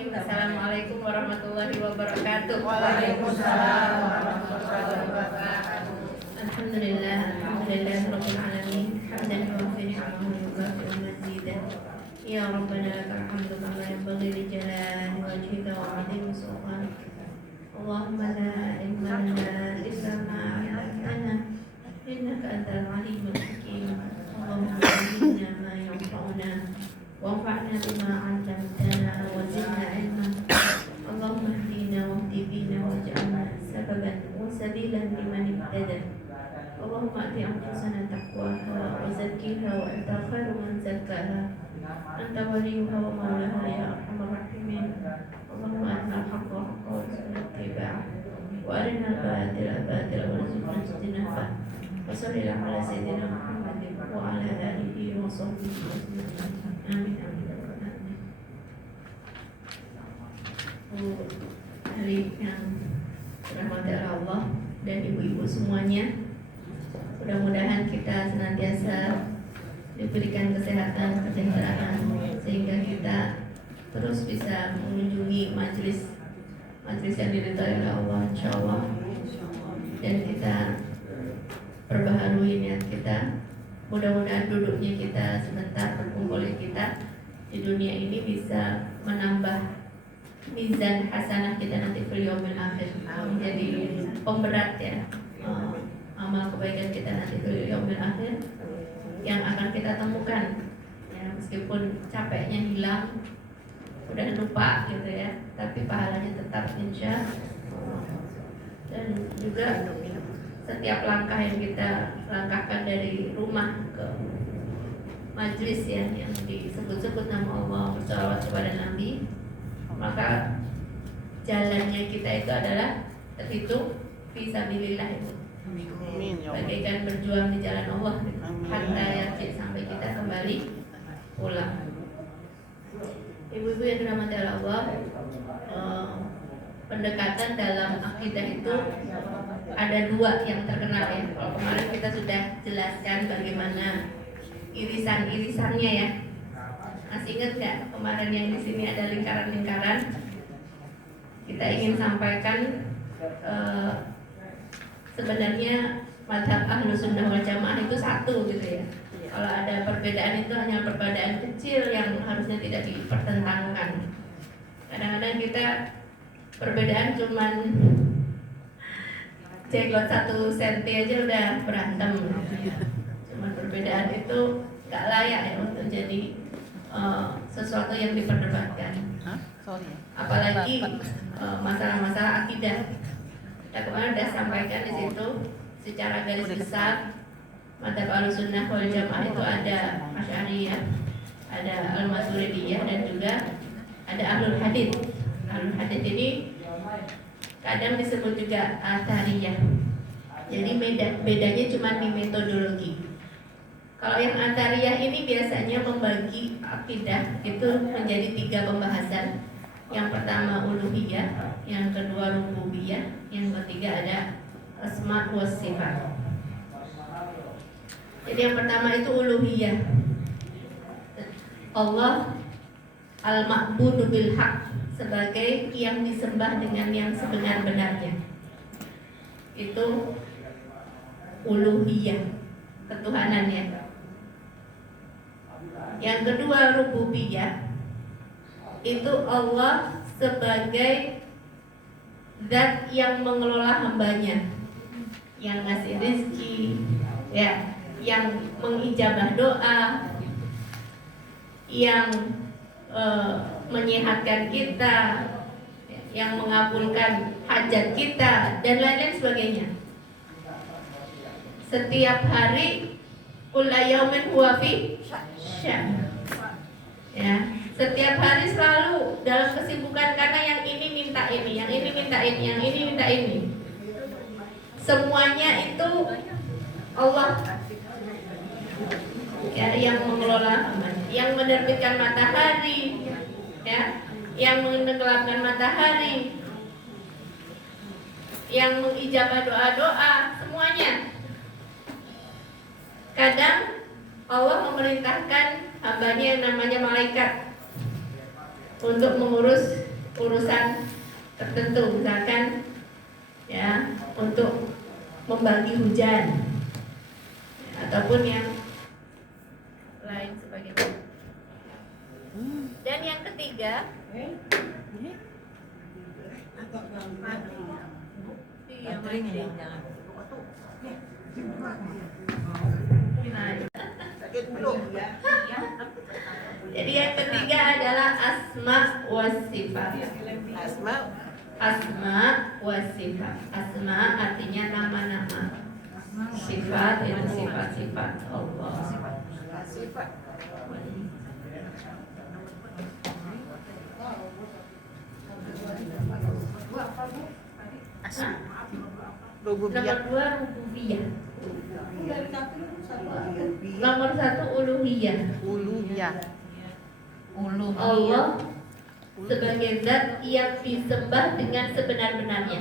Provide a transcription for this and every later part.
Bismillahirrahmanirrahim. Assalamualaikum warahmatullahi wabarakatuh. Waalaikumsalam warahmatullahi wabarakatuh. Alhamdulillah, alhamdulillah rabbil alamin. Hamdan yuwaffi ni'amahu wa yukafi'u mazidah. Ya Rabbana lakal hamdu kama yanbaghi li jalali wajhika wa 'azimi sultanik. Allahumma la ilma lana illa ma 'allamtana innaka antal alimul hakim. Allahumma 'allimna ma yanfa'una wanfa'na bima 'allamtana wa zidna 'ilma. Allahumma ihdina wahdi bina waj'alna sababan wa sabilan liman ihtada. Allahumma ati anfusana taqwaha wa zakkiha wa anta khairu man zakkaha. Anta waliyuha wa maulaha ya arhamar rahimin. Allahumma arina al-haqqa haqqa warzuqna ittiba'ah wa arina al-batila batila warzuqna ijtinabah. Wa sallallahu ala sayyidina Muhammadin wa ala alihi wa sahbihi ajma'in. Amin amin. Hari yang dirahmati Allah dan ibu-ibu semuanya, mudah-mudahan kita senantiasa diberikan kesehatan, kesejahteraan, sehingga kita terus bisa mengunjungi majelis yang diridhai oleh Allah, insyaallah. Dan kita perbaharui niat kita. Mudah-mudahan duduknya kita sebentar, berkumpulnya kita di dunia ini bisa menambah mizan hasanah kita nanti fil yaumil akhir, menjadi pemberat ya amal kebaikan kita nanti fil yaumil akhir yang akan kita temukan ya, meskipun capeknya hilang, udah lupa gitu ya, tapi pahalanya tetap insya Allah. Dan juga setiap langkah yang kita langkahkan dari rumah ke majlis ya, yang disebut-sebut nama Allah, bersalawat kepada Nabi, maka jalannya kita itu adalah terhitung fisabilillah itu. Bagaikan berjuang di jalan Allah hatta yarji, sampai kita kembali pulang. Ibu-ibu yang dirahmati Allah, pendekatan dalam akidah itu ada dua yang terkenal ya. Kalau kemarin kita sudah jelaskan bagaimana irisan-irisannya ya. Masih ingat nggak kemarin yang di sini ada lingkaran-lingkaran? Kita ingin sampaikan sebenarnya mazhab Ahlus Sunnah wal Jamaah itu satu gitu ya. Kalau ada perbedaan itu hanya perbedaan kecil yang harusnya tidak dipertentangkan. Kadang-kadang kita perbedaan cuman ceklot 1 senti aja udah berantem. Cuman perbedaan itu nggak layak ya untuk jadi sesuatu yang diperdebatkan. Apalagi masalah-masalah akidah. Kita kemarin sudah sampaikan di situ secara garis besar mazhab Ahlussunnah wal Jamaah itu ada Asy'ariyah, ada Al-Maturidiyah, dan juga ada Ahlul Hadits. Ahlul Hadits ini kadang disebut juga Athariyah. Jadi bedanya cuma di metodologi. Kalau yang Athariyah ini biasanya membagi akidah itu menjadi 3 pembahasan. Yang pertama uluhiyah, yang kedua rububiyah, yang ketiga ada asma wa sifat. Jadi yang pertama itu uluhiyah. Allah al-ma'budu bil haq, sebagai yang disembah dengan yang sebenar-benarnya. Itu uluhiyah, ketuhanannya. Yang kedua rububiyah, itu Allah sebagai zat yang mengelola hambanya, yang ngasih rezeki ya, yang mengijabah doa, yang menyehatkan kita, yang mengabulkan hajat kita, dan lain-lain sebagainya. Setiap hari kulla yaumin huwa fi syan. Ya, setiap hari selalu dalam kesibukan, karena yang ini minta ini, yang ini minta ini, yang ini minta ini. Semuanya itu Allah ya, yang mengelola, yang menerbitkan matahari ya, yang menenggelamkan matahari, yang mengijabah doa-doa, semuanya. Kadang Allah memerintahkan hambanya yang namanya malaikat untuk mengurus urusan tertentu, misalkan ya untuk membagi hujan ataupun yang lain sebagainya. Dan yang ketiga, iya, jadi yang ketiga adalah asma wa sifat. Asma wa sifat. Asma artinya nama-nama. Sifat itu sifat-sifat Allah. Nomor 2 rububiyah. Nomor 1 uluhiyah. Allah sebagai zat yang disembah dengan sebenar-benarnya.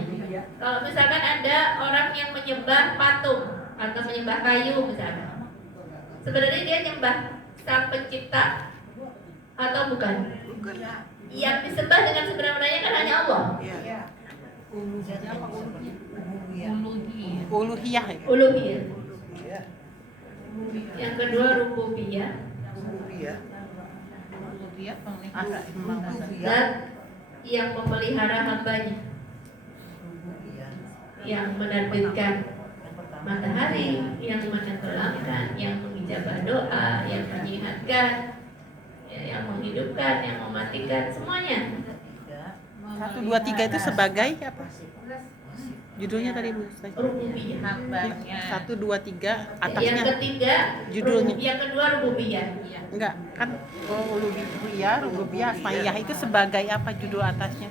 Kalau misalkan ada orang yang menyembah patung atau menyembah kayu misalkan, sebenarnya dia nyembah sang pencipta atau bukan? Yang disembah dengan sebenar-benarnya kan hanya Allah. Uluhiyah. Uluhiyah. Yang kedua rububiyah. Zat yang memelihara hambanya, yang menerbitkan matahari, yang menenggelamkan, yang mengijabah doa, yang menyehatkan, yang menghidupkan, yang mematikan, semuanya. 1, 2, 3 itu sebagai apa? Judulnya tadi Bu. Rububiyah. 1, 2, 3 atasnya. Yang ketiga judulnya. Yang kedua rububiyah. Enggak, kan rububiyah, asmaiyah itu sebagai apa judul atasnya?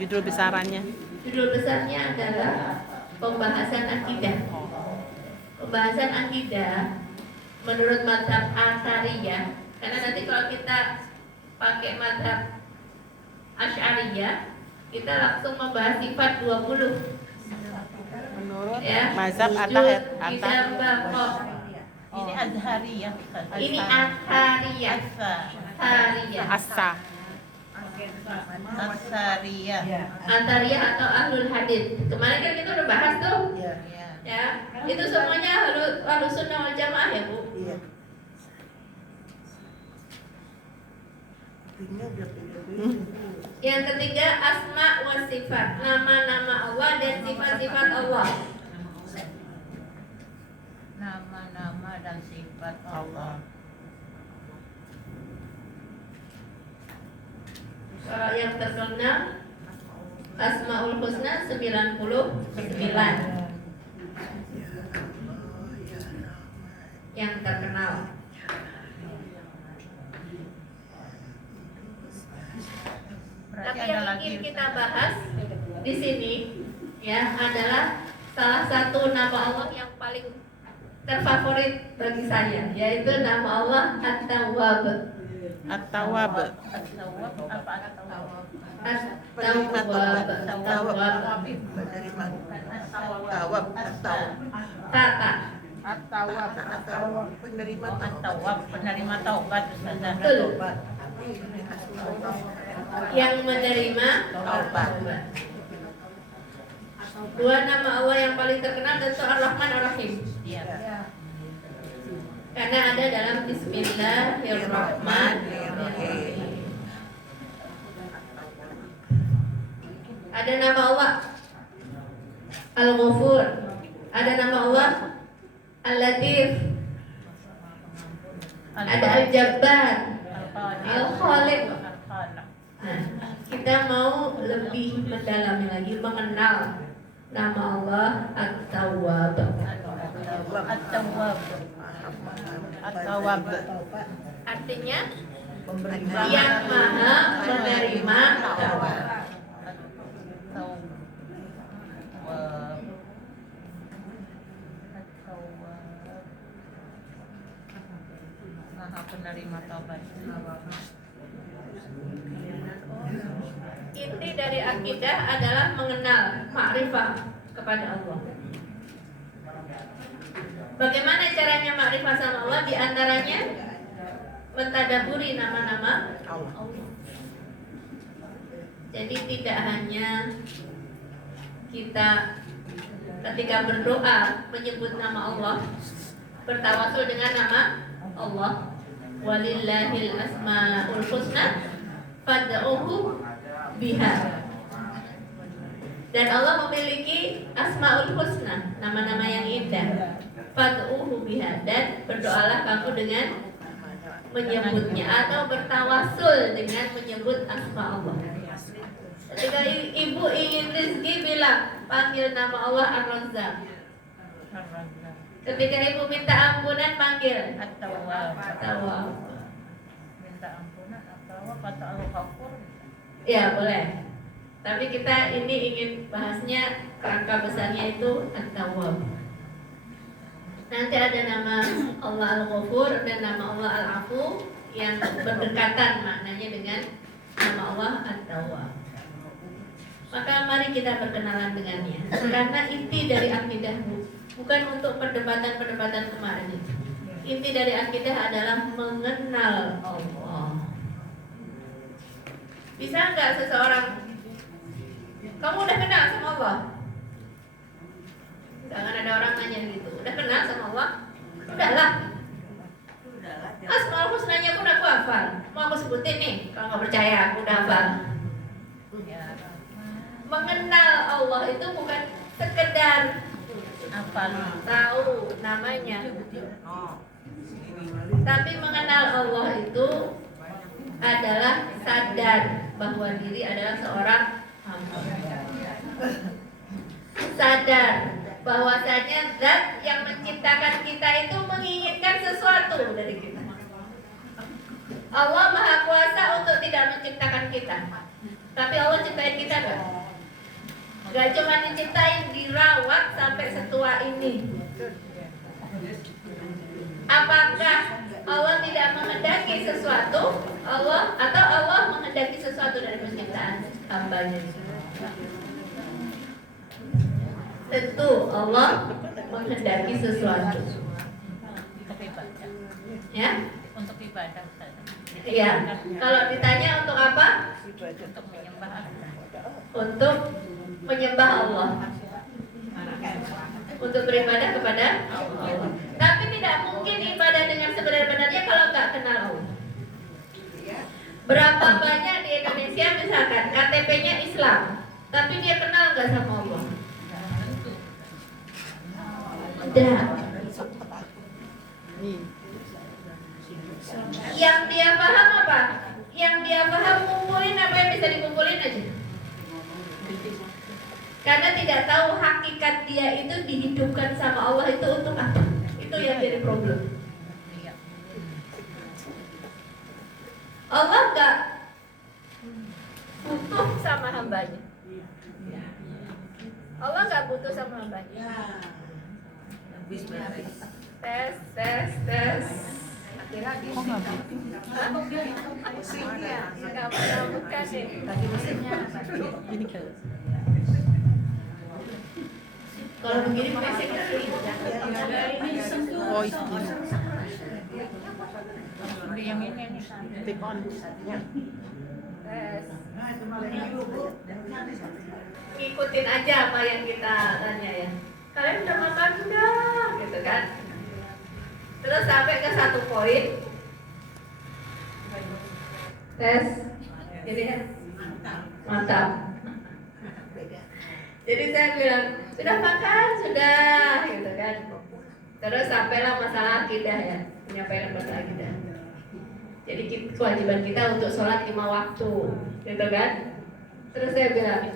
Judul besarannya. Judul besarnya adalah pembahasan akidah. Pembahasan akidah menurut mazhab Asy'ariyah, karena nanti kalau kita pakai mazhab Asy'ariyah, kita langsung membahas sifat 20. Menurut Ya, mazhab ini Azhariyah. Ini Asariyah. Ashariyah atau Ahlul Hadis. Kemarin kan kita udah bahas tuh. Ya, itu semuanya Ahlus Sunnah wal Jamaah ya, Bu. Yang ketiga asma wa sifat, nama-nama Allah dan sifat-sifat Allah. Nama-nama dan sifat Allah. Kalau yang terkenal Asmaul Husna 99. Yang terkenal. Tapi yang ingin kita bahas di sini ya adalah salah satu nama Allah yang paling terfavorit bagi saya, yaitu nama Allah At-Tawwab. At-Tawwab. Penerima taubat. Betul. Yang menerima taubat. Dua nama Allah yang paling terkenal tentu Ar-Rahman Ar-Rahim. Karena ada dalam Bismillahirrahmanirrahim. Ada nama Allah Al-Ghafur. Ada nama Allah Al-Latif. Ada Al-Jabbar, Al-Khaliq. Nah, kita mau lebih mendalami lagi mengenal nama Allah At-Tawwab. At-Tawwab. Artinya yang maha menerima taubat. Maha penerima taubat. Inti dari akidah adalah mengenal ma'rifah kepada Allah. Bagaimana caranya ma'rifah sama Allah? Di antaranya mentadaburi nama-nama Allah. Jadi tidak hanya kita ketika berdoa menyebut nama Allah, bertawasul dengan nama Allah, walillahil asmaul husna fad'uhu biha. Dan Allah memiliki asmaul husna, nama-nama yang indah. Fad'uhu biha, dan berdoalah kamu dengan menyebutnya atau bertawasul dengan menyebut asma Allah. Ketika ibu ingin rezeki, bilang panggil nama Allah Ar-Razzaq. Ketika ibu minta ampunan, panggil At-Tawwab. At-Tawwab. Minta ampunan At-Tawwab atau Al-Ghafur. Ya boleh. Tapi kita ini ingin bahasnya kerangka besarnya itu At-Tawwab. Nanti ada nama Allah Al-Ghafur dan nama Allah Al-Afu yang berdekatan maknanya dengan nama Allah At-Tawwab. Maka mari kita berkenalan dengannya. Karena inti dari akidah bukan untuk perdebatan-perdebatan kemarin. Inti dari akidah adalah mengenal Allah. Bisa nggak seseorang, kamu udah kenal sama Allah? Jangan ada orang nanya gitu, udah kenal sama Allah? Udahlah. Asmaul husnanya pun aku hafal. Mau aku sebutin nih, kalau nggak percaya aku udah hafal. Mengenal Allah itu bukan sekedar tahu namanya, tapi mengenal Allah itu adalah sadar bahwa diri adalah seorang hamba. Sadar bahwasanya zat yang menciptakan kita itu menginginkan sesuatu dari kita. Allah Maha Kuasa untuk tidak menciptakan kita, tapi Allah ciptain kita enggak? Gak cuma diciptain, dirawat sampai setua ini. Apakah Allah tidak menghendaki sesuatu? Allah menghendaki sesuatu dari penciptaan hambanya? Tentu Allah menghendaki sesuatu. Untuk ibadah. Ya? Untuk ibadah saja. Iya. Kalau ditanya untuk apa? Untuk menyembah Allah. Untuk menyembah Allah, untuk beribadah kepada Allah. Tapi tidak mungkin ibadah dengan sebenar-benarnya kalau nggak kenal Allah. Berapa banyak di Indonesia misalkan KTP-nya Islam, tapi dia kenal nggak sama Allah? Tidak. Yang dia paham apa? Yang dia paham kumpulin apa yang bisa dikumpulin aja. Karena tidak tahu hakikat dia itu dihidupkan sama Allah itu untuk apa. Itu yang jadi problem. Allah gak butuh sama hambanya. Allah gak butuh sama hambanya. Tes. Kok nggak gitu? Bukan deh. Ini kan. Kalau begini basic kali. Oh itu. Yang ini Tip on. Tes. Ikutin aja apa yang kita tanya ya. Kalian udah makan sudah, gitu kan? Terus sampai ke satu poin. Tes. Jadi kan mantap. Jadi saya bilang sudah makan sudah, gitu kan? Terus sampailah masalah akidah ya, menyampaikan masalah akidah. Jadi kewajiban kita untuk sholat 5 waktu, gitu kan? Terus saya bilang,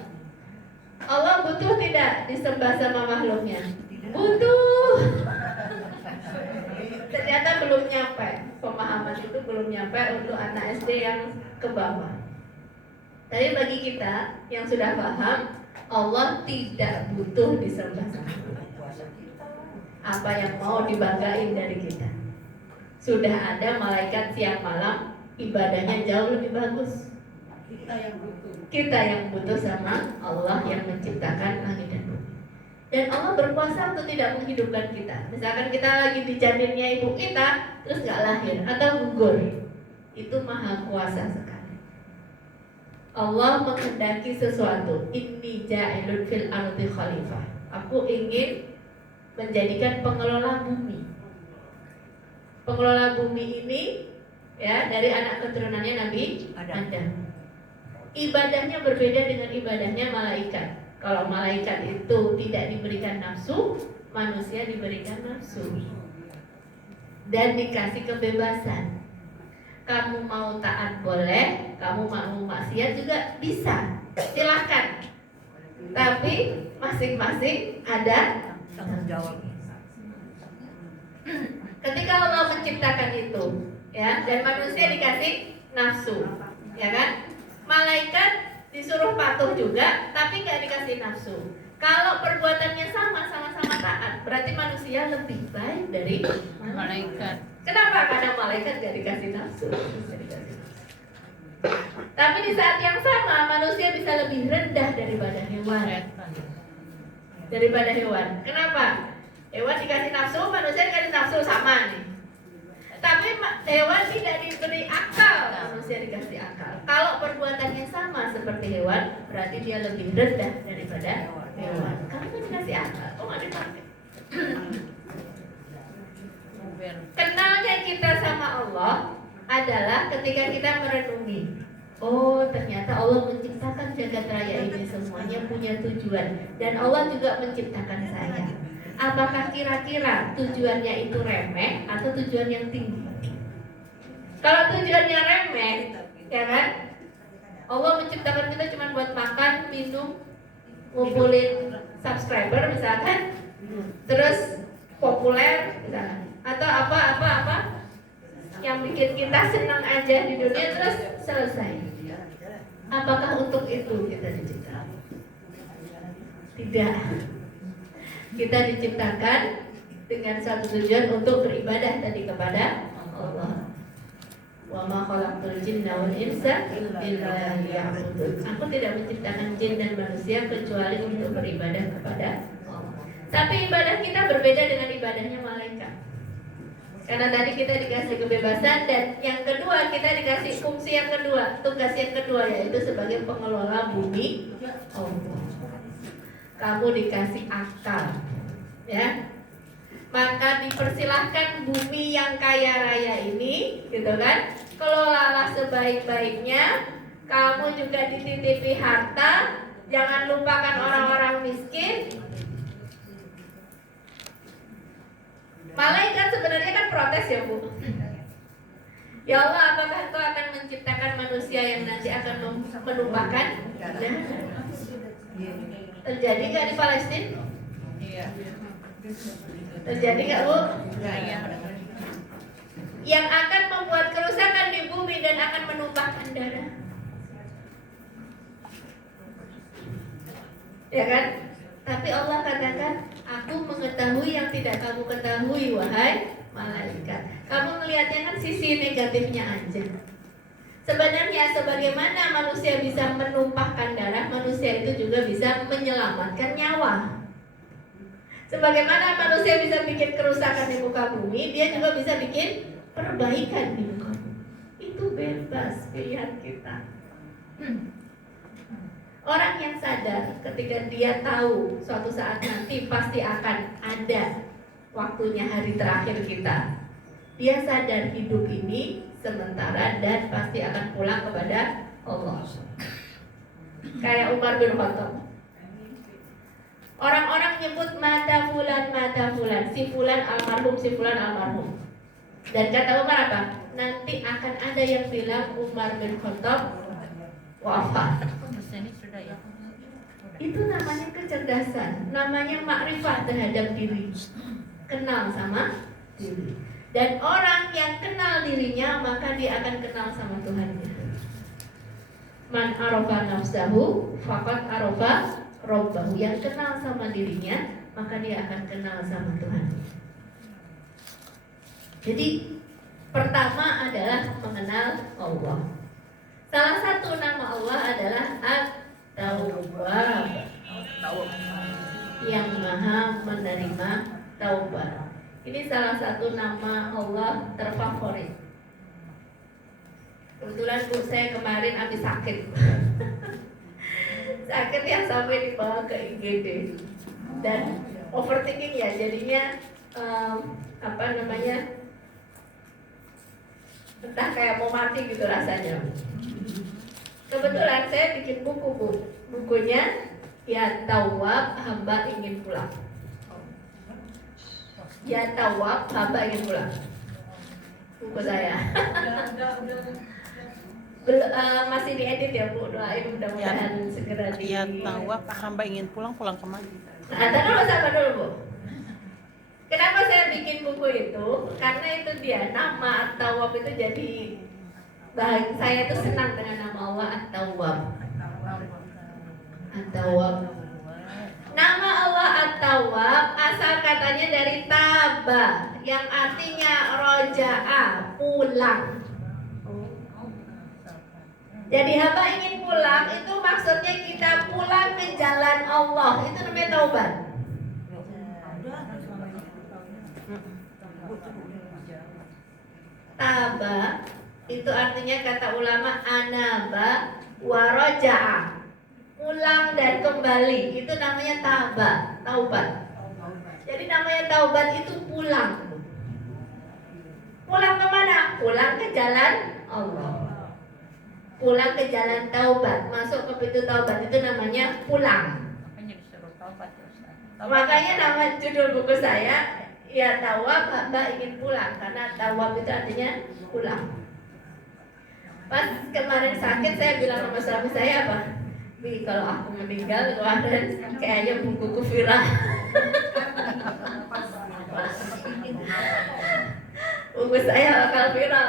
Allah butuh tidak disembah sama makhluknya? Butuh. Ternyata belum nyampe, pemahaman itu belum nyampe untuk anak SD yang ke bawah. Tapi bagi kita yang sudah paham, Allah tidak butuh disembah sama apa yang mau dibanggain dari kita. Sudah ada malaikat siang malam, ibadahnya jauh lebih bagus. Kita yang butuh sama Allah yang menciptakan langit dan bumi. Dan Allah berkuasa untuk tidak menghidupkan kita. Misalkan kita lagi di janinnya ibu kita, terus nggak lahir atau gugur, itu maha kuasa sekali. Allah menghendaki sesuatu, inni ja'ilun fil ardi khalifah. Aku ingin menjadikan pengelola bumi. Pengelola bumi ini ya dari anak keturunannya Nabi Adam. Ibadahnya berbeda dengan ibadahnya malaikat. Kalau malaikat itu tidak diberikan nafsu, manusia diberikan nafsu dan dikasih kebebasan. Kamu mau taat boleh, kamu mau maksiat juga bisa, silakan. Tapi masing-masing ada Tanggung jawab. ketika Allah menciptakan itu, ya, dan manusia dikasih nafsu, ya kan? Malaikat disuruh patuh juga, tapi nggak dikasih nafsu. Kalau perbuatannya sama-sama taat, berarti manusia lebih baik dari Malaikat. Kenapa? Karena malaikat gak dikasih nafsu. Tapi di saat yang sama manusia bisa lebih rendah daripada hewan. Daripada hewan. Kenapa? Hewan dikasih nafsu, manusia dikasih nafsu sama nih. Tapi hewan tidak diberi akal, manusia dikasih akal. Kalau perbuatannya sama seperti hewan, berarti dia lebih rendah daripada hewan. Kamu kan dikasih akal, kok nggak dipakai? Kenalnya kita sama Allah adalah ketika kita merenungi. Oh, ternyata Allah menciptakan jagat raya ini semuanya punya tujuan. Dan Allah juga menciptakan saya. Apakah kira-kira tujuannya itu remeh atau tujuan yang tinggi? Kalau tujuannya remeh, ya kan? Allah menciptakan kita cuma buat makan, minum, ngumpulin subscriber misalkan, terus populer misalkan, atau apa yang bikin kita senang aja di dunia terus selesai. Apakah untuk itu kita diciptakan? Tidak. Kita diciptakan dengan satu tujuan untuk beribadah tadi kepada Allah. Wa ma khalaqtul jinna wal insa illa liya'budun. Aku tidak menciptakan jin dan manusia kecuali untuk beribadah kepada Allah. Tapi ibadah kita berbeda dengan ibadahnya malaikat. Karena tadi kita dikasih kebebasan dan yang kedua kita dikasih fungsi yang kedua, tugas yang kedua yaitu sebagai pengelola bumi Allah. Kamu dikasih akal, ya. Maka dipersilahkan bumi yang kaya raya ini, gitu kan? Kelolalah sebaik-baiknya. Kamu juga dititipi harta. Jangan lupakan orang-orang miskin. Malaikat sebenarnya kan protes ya Bu. Ya Allah, apakah Engkau akan menciptakan manusia yang nanti akan menumpahkan darah? Terjadi nggak di Palestina? Iya. Terjadi nggak Bu? Iya. Yang akan membuat kerusakan di bumi dan akan menumpahkan darah. Ya kan? Tapi Allah katakan, aku mengetahui yang tidak kamu ketahui, wahai malaikat. Kamu melihatnya kan sisi negatifnya aja. Sebenarnya sebagaimana manusia bisa menumpahkan darah, manusia itu juga bisa menyelamatkan nyawa. Sebagaimana manusia bisa bikin kerusakan di muka bumi, dia juga bisa bikin perbaikan di muka bumi. Itu bebas pilihan kita. Orang yang sadar ketika dia tahu suatu saat nanti pasti akan ada waktunya hari terakhir kita. Dia sadar hidup ini sementara dan pasti akan pulang kepada Allah. Kayak Umar bin Khattab. Orang-orang nyebut mata fulan, si fulan almarhum. Dan kata Umar apa? Nanti akan ada yang bilang Umar bin Khattab wafat. Itu namanya kecerdasan, namanya makrifat terhadap diri, kenal sama diri. Dan orang yang kenal dirinya maka dia akan kenal sama Tuhannya. Man arafa nafsahu faqad arafa rabbahu. Yang kenal sama dirinya maka dia akan kenal sama Tuhannya. Jadi pertama adalah mengenal Allah. Salah satu nama Allah adalah At-Tawwab, yang maha menerima taubat. Ini salah satu nama Allah terfavorit. Kebetulan Bu saya kemarin habis sakit. Sakit yang sampai dibawa ke IGD. Dan overthinking ya, jadinya apa namanya? Entah kayak mau mati gitu rasanya. Kebetulan saya bikin buku, Bu. Bukunya Ya Tawwab Hamba Ingin Pulang. Ya Tawwab Hamba Ingin Pulang. Buku saya. Masih diedit ya Bu, doain mudah-mudahan segera di. Ya Tawwab hamba ingin pulang kemana? Nah, dulu sama dulu Bu. Kenapa saya bikin buku itu? Karena itu dia nama At-Tawwab itu jadi saya itu senang dengan nama Allah At-Tawwab. At-Tawwab. Nama Allah At-Tawwab asal katanya dari taba yang artinya roja'a, pulang. Jadi hamba ingin pulang itu maksudnya kita pulang ke jalan Allah. Itu namanya taubat. Taba itu artinya kata ulama anaba waraja'a, pulang dan kembali. Itu namanya taubat. Jadi namanya taubat itu pulang. Pulang kemana? Pulang ke jalan Allah. Pulang ke jalan taubat, masuk ke pintu taubat, itu namanya pulang. Makanya nama judul buku saya Ya Tawwab Hamba Ingin Pulang, karena tawab itu artinya pulang. Pas kemarin sakit saya bilang sama suami saya apa? Bi, kalau aku meninggal kemarin kayaknya bukuku viral. Buku saya bakal viral.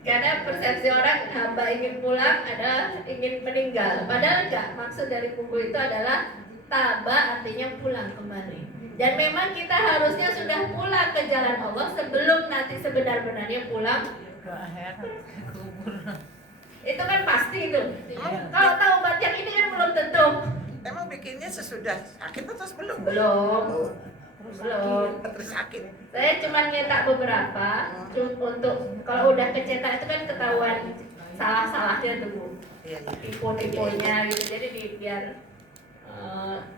Karena persepsi orang hamba ingin pulang adalah ingin meninggal. Padahal enggak, maksud dari buku itu adalah taba artinya pulang kembali. Dan memang kita harusnya sudah pulang ke jalan Allah sebelum nanti sebenar-benarnya pulang ke akhirat, ke kubur. Itu kan pasti itu. Kalau taubat yang ini kan belum tentu. Emang bikinnya sesudah sakit atau sebelum? Belum. Terus sakit. Saya cuma nyetak beberapa untuk kalau udah kecetak itu kan ketahuan salah-salahnya tuh Bu. Iya. Tipe-tipenya gitu. Jadi biar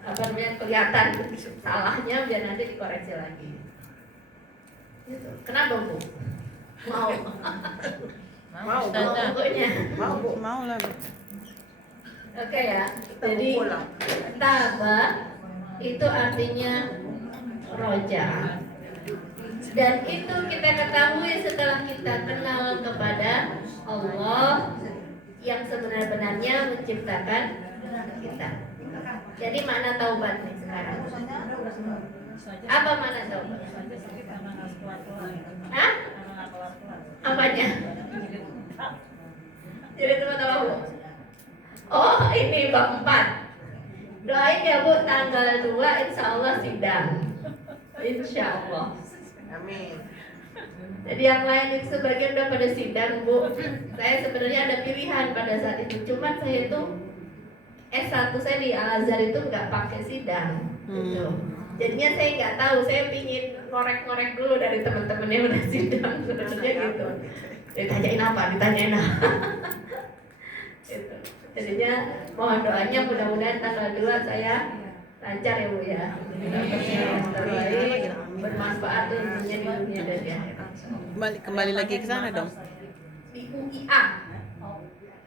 apa namanya kelihatan salahnya biar nanti dikoreksi lagi. Gitu. Kenapa Bu? Mau bukunya. Mau lah. Oke ya. Jadi taba itu artinya roja. Dan itu kita ketahui setelah kita kenal kepada Allah yang sebenar-benarnya menciptakan kita. Jadi makna taubat nih sekarang. Apa makna taubat? Hah? Apanya? Jadi teman-teman Bu. Oh ini bab 4. Doain ya Bu, tanggal 2 insya Allah sidang. Insya Allah. Amin. Jadi yang lain itu sebagian udah pada sidang Bu. Saya sebenarnya ada pilihan pada saat itu. Cuman saya itu S1 saya di Al-Azhar itu nggak pakai sidang gitu. Jadinya saya nggak tahu, saya pingin ngorek-ngorek dulu dari teman-teman yang udah sidang sebenarnya gitu. Ditanyain apa? Gitu. Jadinya mohon doanya mudah-mudahan tanggal 2 saya lancar ya Bu ya. Terbaik, bermanfaat tentunya di dunia dan di akhirat. Kembali lagi ke sana dong. Di UIA,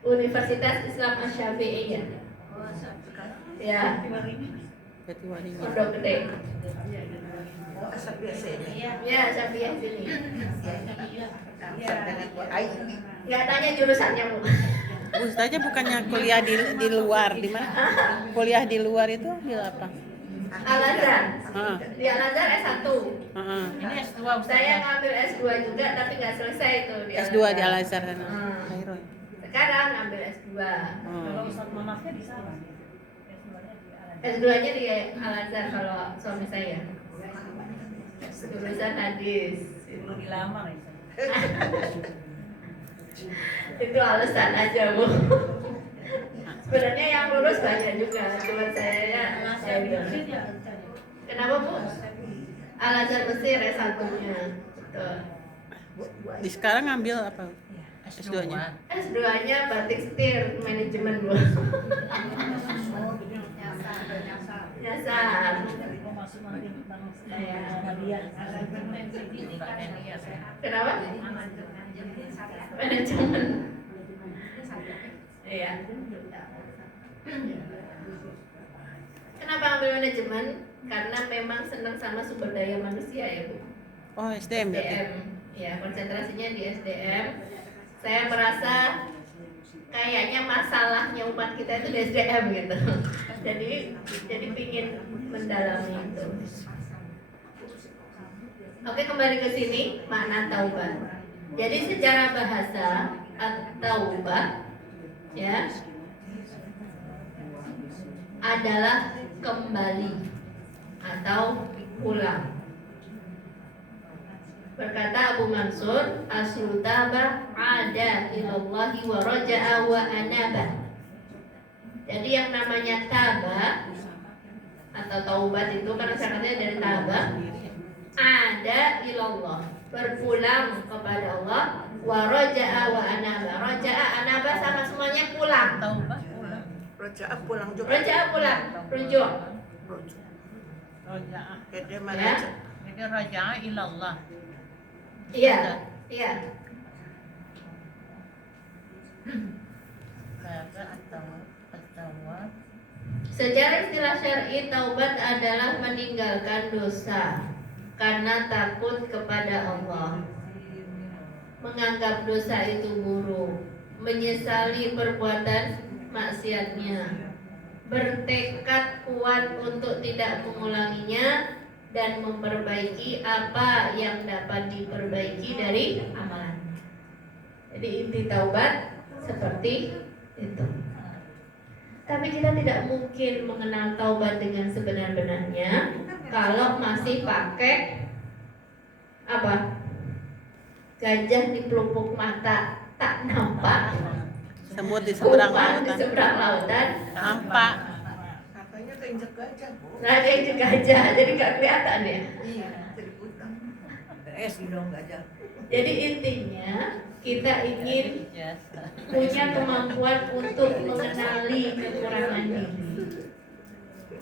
Universitas Islam Asy-Syafi'iyah. Ya, Jatiwaringin. Pondok Gede. Asap biasa ini. Ya, Syafi'iyah sini. Asap dengan air. Nggak tanya jurusannya Bu. Ustaznya bukannya kuliah di luar, di mana? Kuliah di luar itu di apa? Al-Azhar. Ah. Di Al-Azhar S1. Heeh. Ini S2 Saya ngambil S2 juga tapi nggak selesai itu di S2 di Al-Azhar sana. Khairul. Sekarang ngambil S2. Kalau Ustaz Manafnya di sana. S2-nya di Al-Azhar kalau suami saya. Jurusan hadis. Perlu dilamar ya. Itu alasan aja Bu. Sebenarnya yang lulus banyak juga, cuma saya bilang. Kenapa Bu? Al-Azhar Mesir S1-nya. Betul. Di sekarang ngambil apa? S2-nya. S2-nya batik setir manajemen Bu. Nyasar. Gua masuk nanti bang sama dia. Enggak dia. Kenapa? Manajemen. Iya. Kenapa ambil manajemen? Karena memang senang sama sumber daya manusia ya Bu. Oh, SDM berarti. SDM. Ya, konsentrasinya di SDM. Saya merasa kayaknya masalahnya umat kita itu di SDM gitu. jadi pingin mendalami itu. Oke, kembali ke sini makna taubat. Jadi secara bahasa at-taubah ya adalah kembali atau pulang. Berkata Abu Mansur, aslu tabah ada ilallahi wa raja'a wa anaba. Jadi yang namanya tabah atau taubat itu kan asalnya dari tabah, ada ilallah, berpulang kepada Allah, wa raja'a wa anaba. Raja'a anaba sama semuanya pulang. Taubat pulang. Rojaah pulang juga. Raja'a pulang, rujuk. Rojaah. Kayak mana? Ya. Jadi raja'a ilallah. Iya, iya. Taubat atau Secara istilah syar'i, taubat adalah meninggalkan dosa karena takut kepada Allah, menganggap dosa itu buruk, menyesali perbuatan maksiatnya, bertekad kuat untuk tidak mengulanginya, dan memperbaiki apa yang dapat diperbaiki dari amalan. Jadi inti taubat seperti itu. Tapi kita tidak mungkin mengenal taubat dengan sebenar-benarnya kalau masih pakai apa? Gajah di pelupuk mata tak nampak, Semut di seberang kuman di lautan. seberang lautan Nampak. Katanya keinjek gajah, Bu. nah dia itu gajah, jadi nggak kelihatan ya. Iya, jadi utang. Es dong gajah. Jadi intinya kita ingin punya kemampuan untuk mengenali kekurangan diri.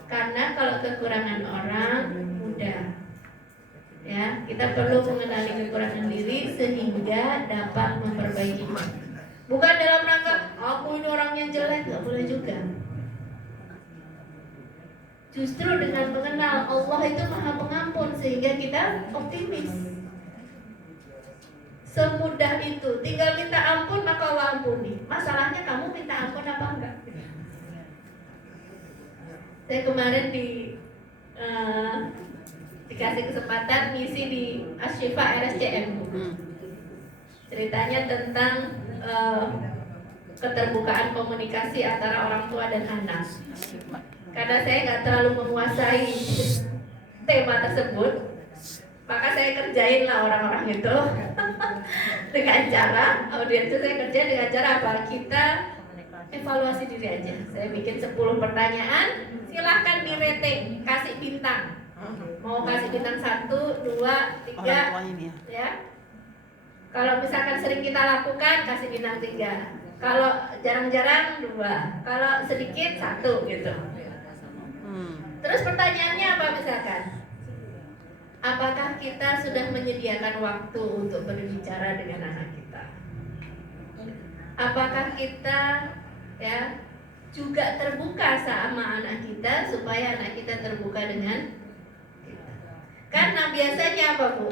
Karena kalau kekurangan orang mudah, ya kita perlu mengenali kekurangan diri sehingga dapat memperbaiki. Bukan dalam rangka aku ini orangnya jelek, nggak boleh juga. Justru dengan mengenal Allah itu Maha Pengampun sehingga kita optimis. Semudah itu, tinggal minta ampun maka Allah ampuni. Masalahnya kamu minta ampun apa enggak? Saya kemarin dikasih kesempatan misi di Asyifa RSCM. Ceritanya tentang keterbukaan komunikasi antara orang tua dan anak. Karena saya nggak terlalu menguasai tema tersebut, maka saya kerjain lah orang-orang itu dengan cara audiens itu saya kerjain dengan cara apa? Kita evaluasi diri aja. Saya bikin 10 pertanyaan, silahkan di rating, kasih bintang. Mau kasih bintang 1, 2, 3, Orang tuanya nih ya. ya. Kalau misalkan sering kita lakukan, kasih bintang 3. Kalau jarang-jarang 2. Kalau sedikit 1 gitu. Terus pertanyaannya apa misalkan? Apakah kita sudah menyediakan waktu untuk berbicara dengan anak kita? Apakah kita ya juga terbuka sama anak kita supaya anak kita terbuka dengan kita? Karena biasanya apa Bu?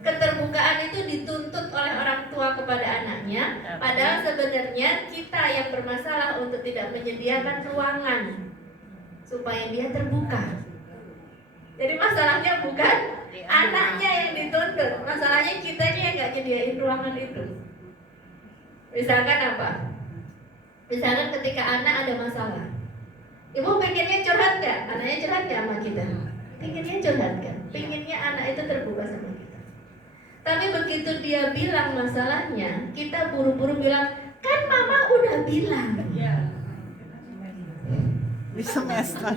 Keterbukaan itu dituntut oleh orang tua kepada anaknya, padahal sebenarnya kita yang bermasalah untuk tidak menyediakan ruangan supaya dia terbuka. Jadi masalahnya bukan anaknya yang dituntut, masalahnya kitanya yang nggak nyediain ruangan itu. Misalkan apa? Misalkan ketika anak ada masalah, ibu pengennya curhat nggak? Anaknya curhat nggak sama kita? Pengennya curhat kan? Pengennya anak itu terbuka sama kita. Tapi begitu dia bilang masalahnya, kita buru-buru bilang, kan mama udah bilang. Di semester.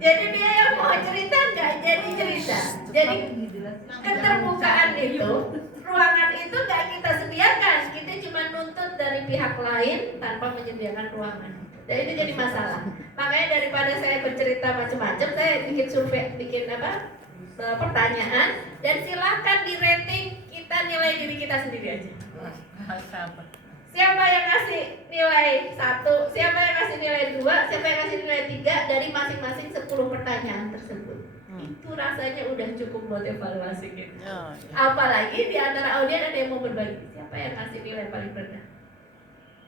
Jadi dia yang mau cerita nggak jadi cerita. Jadi keterbukaan itu ruangan itu nggak kita sediakan, kita cuma nuntut dari pihak lain tanpa menyediakan ruangan. Dan itu jadi masalah. Makanya daripada saya bercerita macam-macam, saya bikin survei, bikin pertanyaan, dan silakan di rating, kita nilai diri kita sendiri aja. Siapa yang kasih nilai 1, siapa yang kasih nilai 2, siapa yang kasih nilai 3 dari masing-masing 10 pertanyaan tersebut. Itu rasanya udah cukup buat evaluasi kita. Apalagi di antara audien ada yang mau berbagi. Siapa yang kasih nilai paling rendah?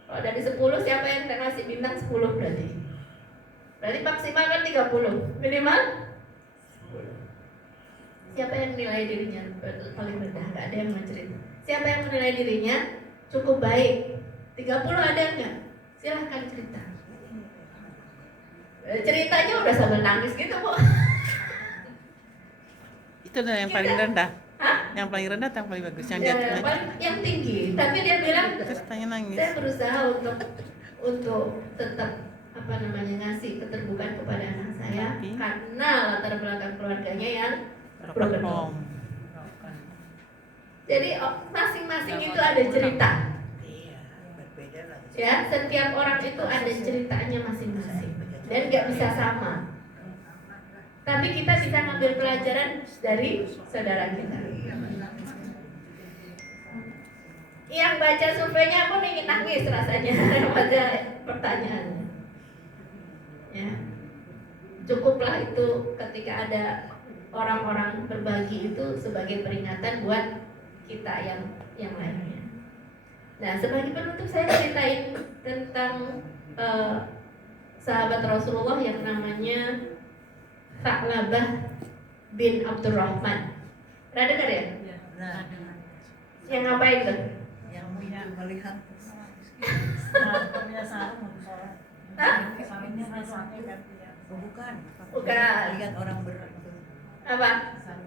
Kalau dari 10, siapa yang kasih bintang 10 berarti? Berarti maksimal kan 30, minimal 10. Siapa yang nilai dirinya paling rendah? Gak ada yang mau cerita. Siapa yang menilai dirinya cukup baik? 30 ada nggak? Silahkan cerita. Ceritanya udah sambil nangis gitu, Bu. Itu adalah yang paling rendah. Hah? Yang paling rendah atau yang paling bagus? Yang Ya, dia yang tinggi. Tapi dia bilang, ceritanya nangis. saya berusaha untuk tetap ngasih keterbukaan kepada anak saya karena latar belakang keluarganya yang broken home. Jadi masing-masing itu ada cerita. Iya, berbeda lagi. Ya, setiap orang itu ada ceritanya masing-masing dan nggak bisa sama. Tapi kita bisa ngambil pelajaran dari saudara kita. Yang baca surveinya pun ingin nangis rasanya baca pertanyaannya. Ya, cukuplah itu ketika ada orang-orang berbagi itu sebagai peringatan buat kita yang lainnya. Nah, sebagai penutup saya ceritain tentang sahabat Rasulullah yang namanya Tha'labah bin Abdurrahman. Pernah dengar ya? Nah, Yang ngapain tuh? yang melihat Hah? bukan Bukan. lihat orang Apa?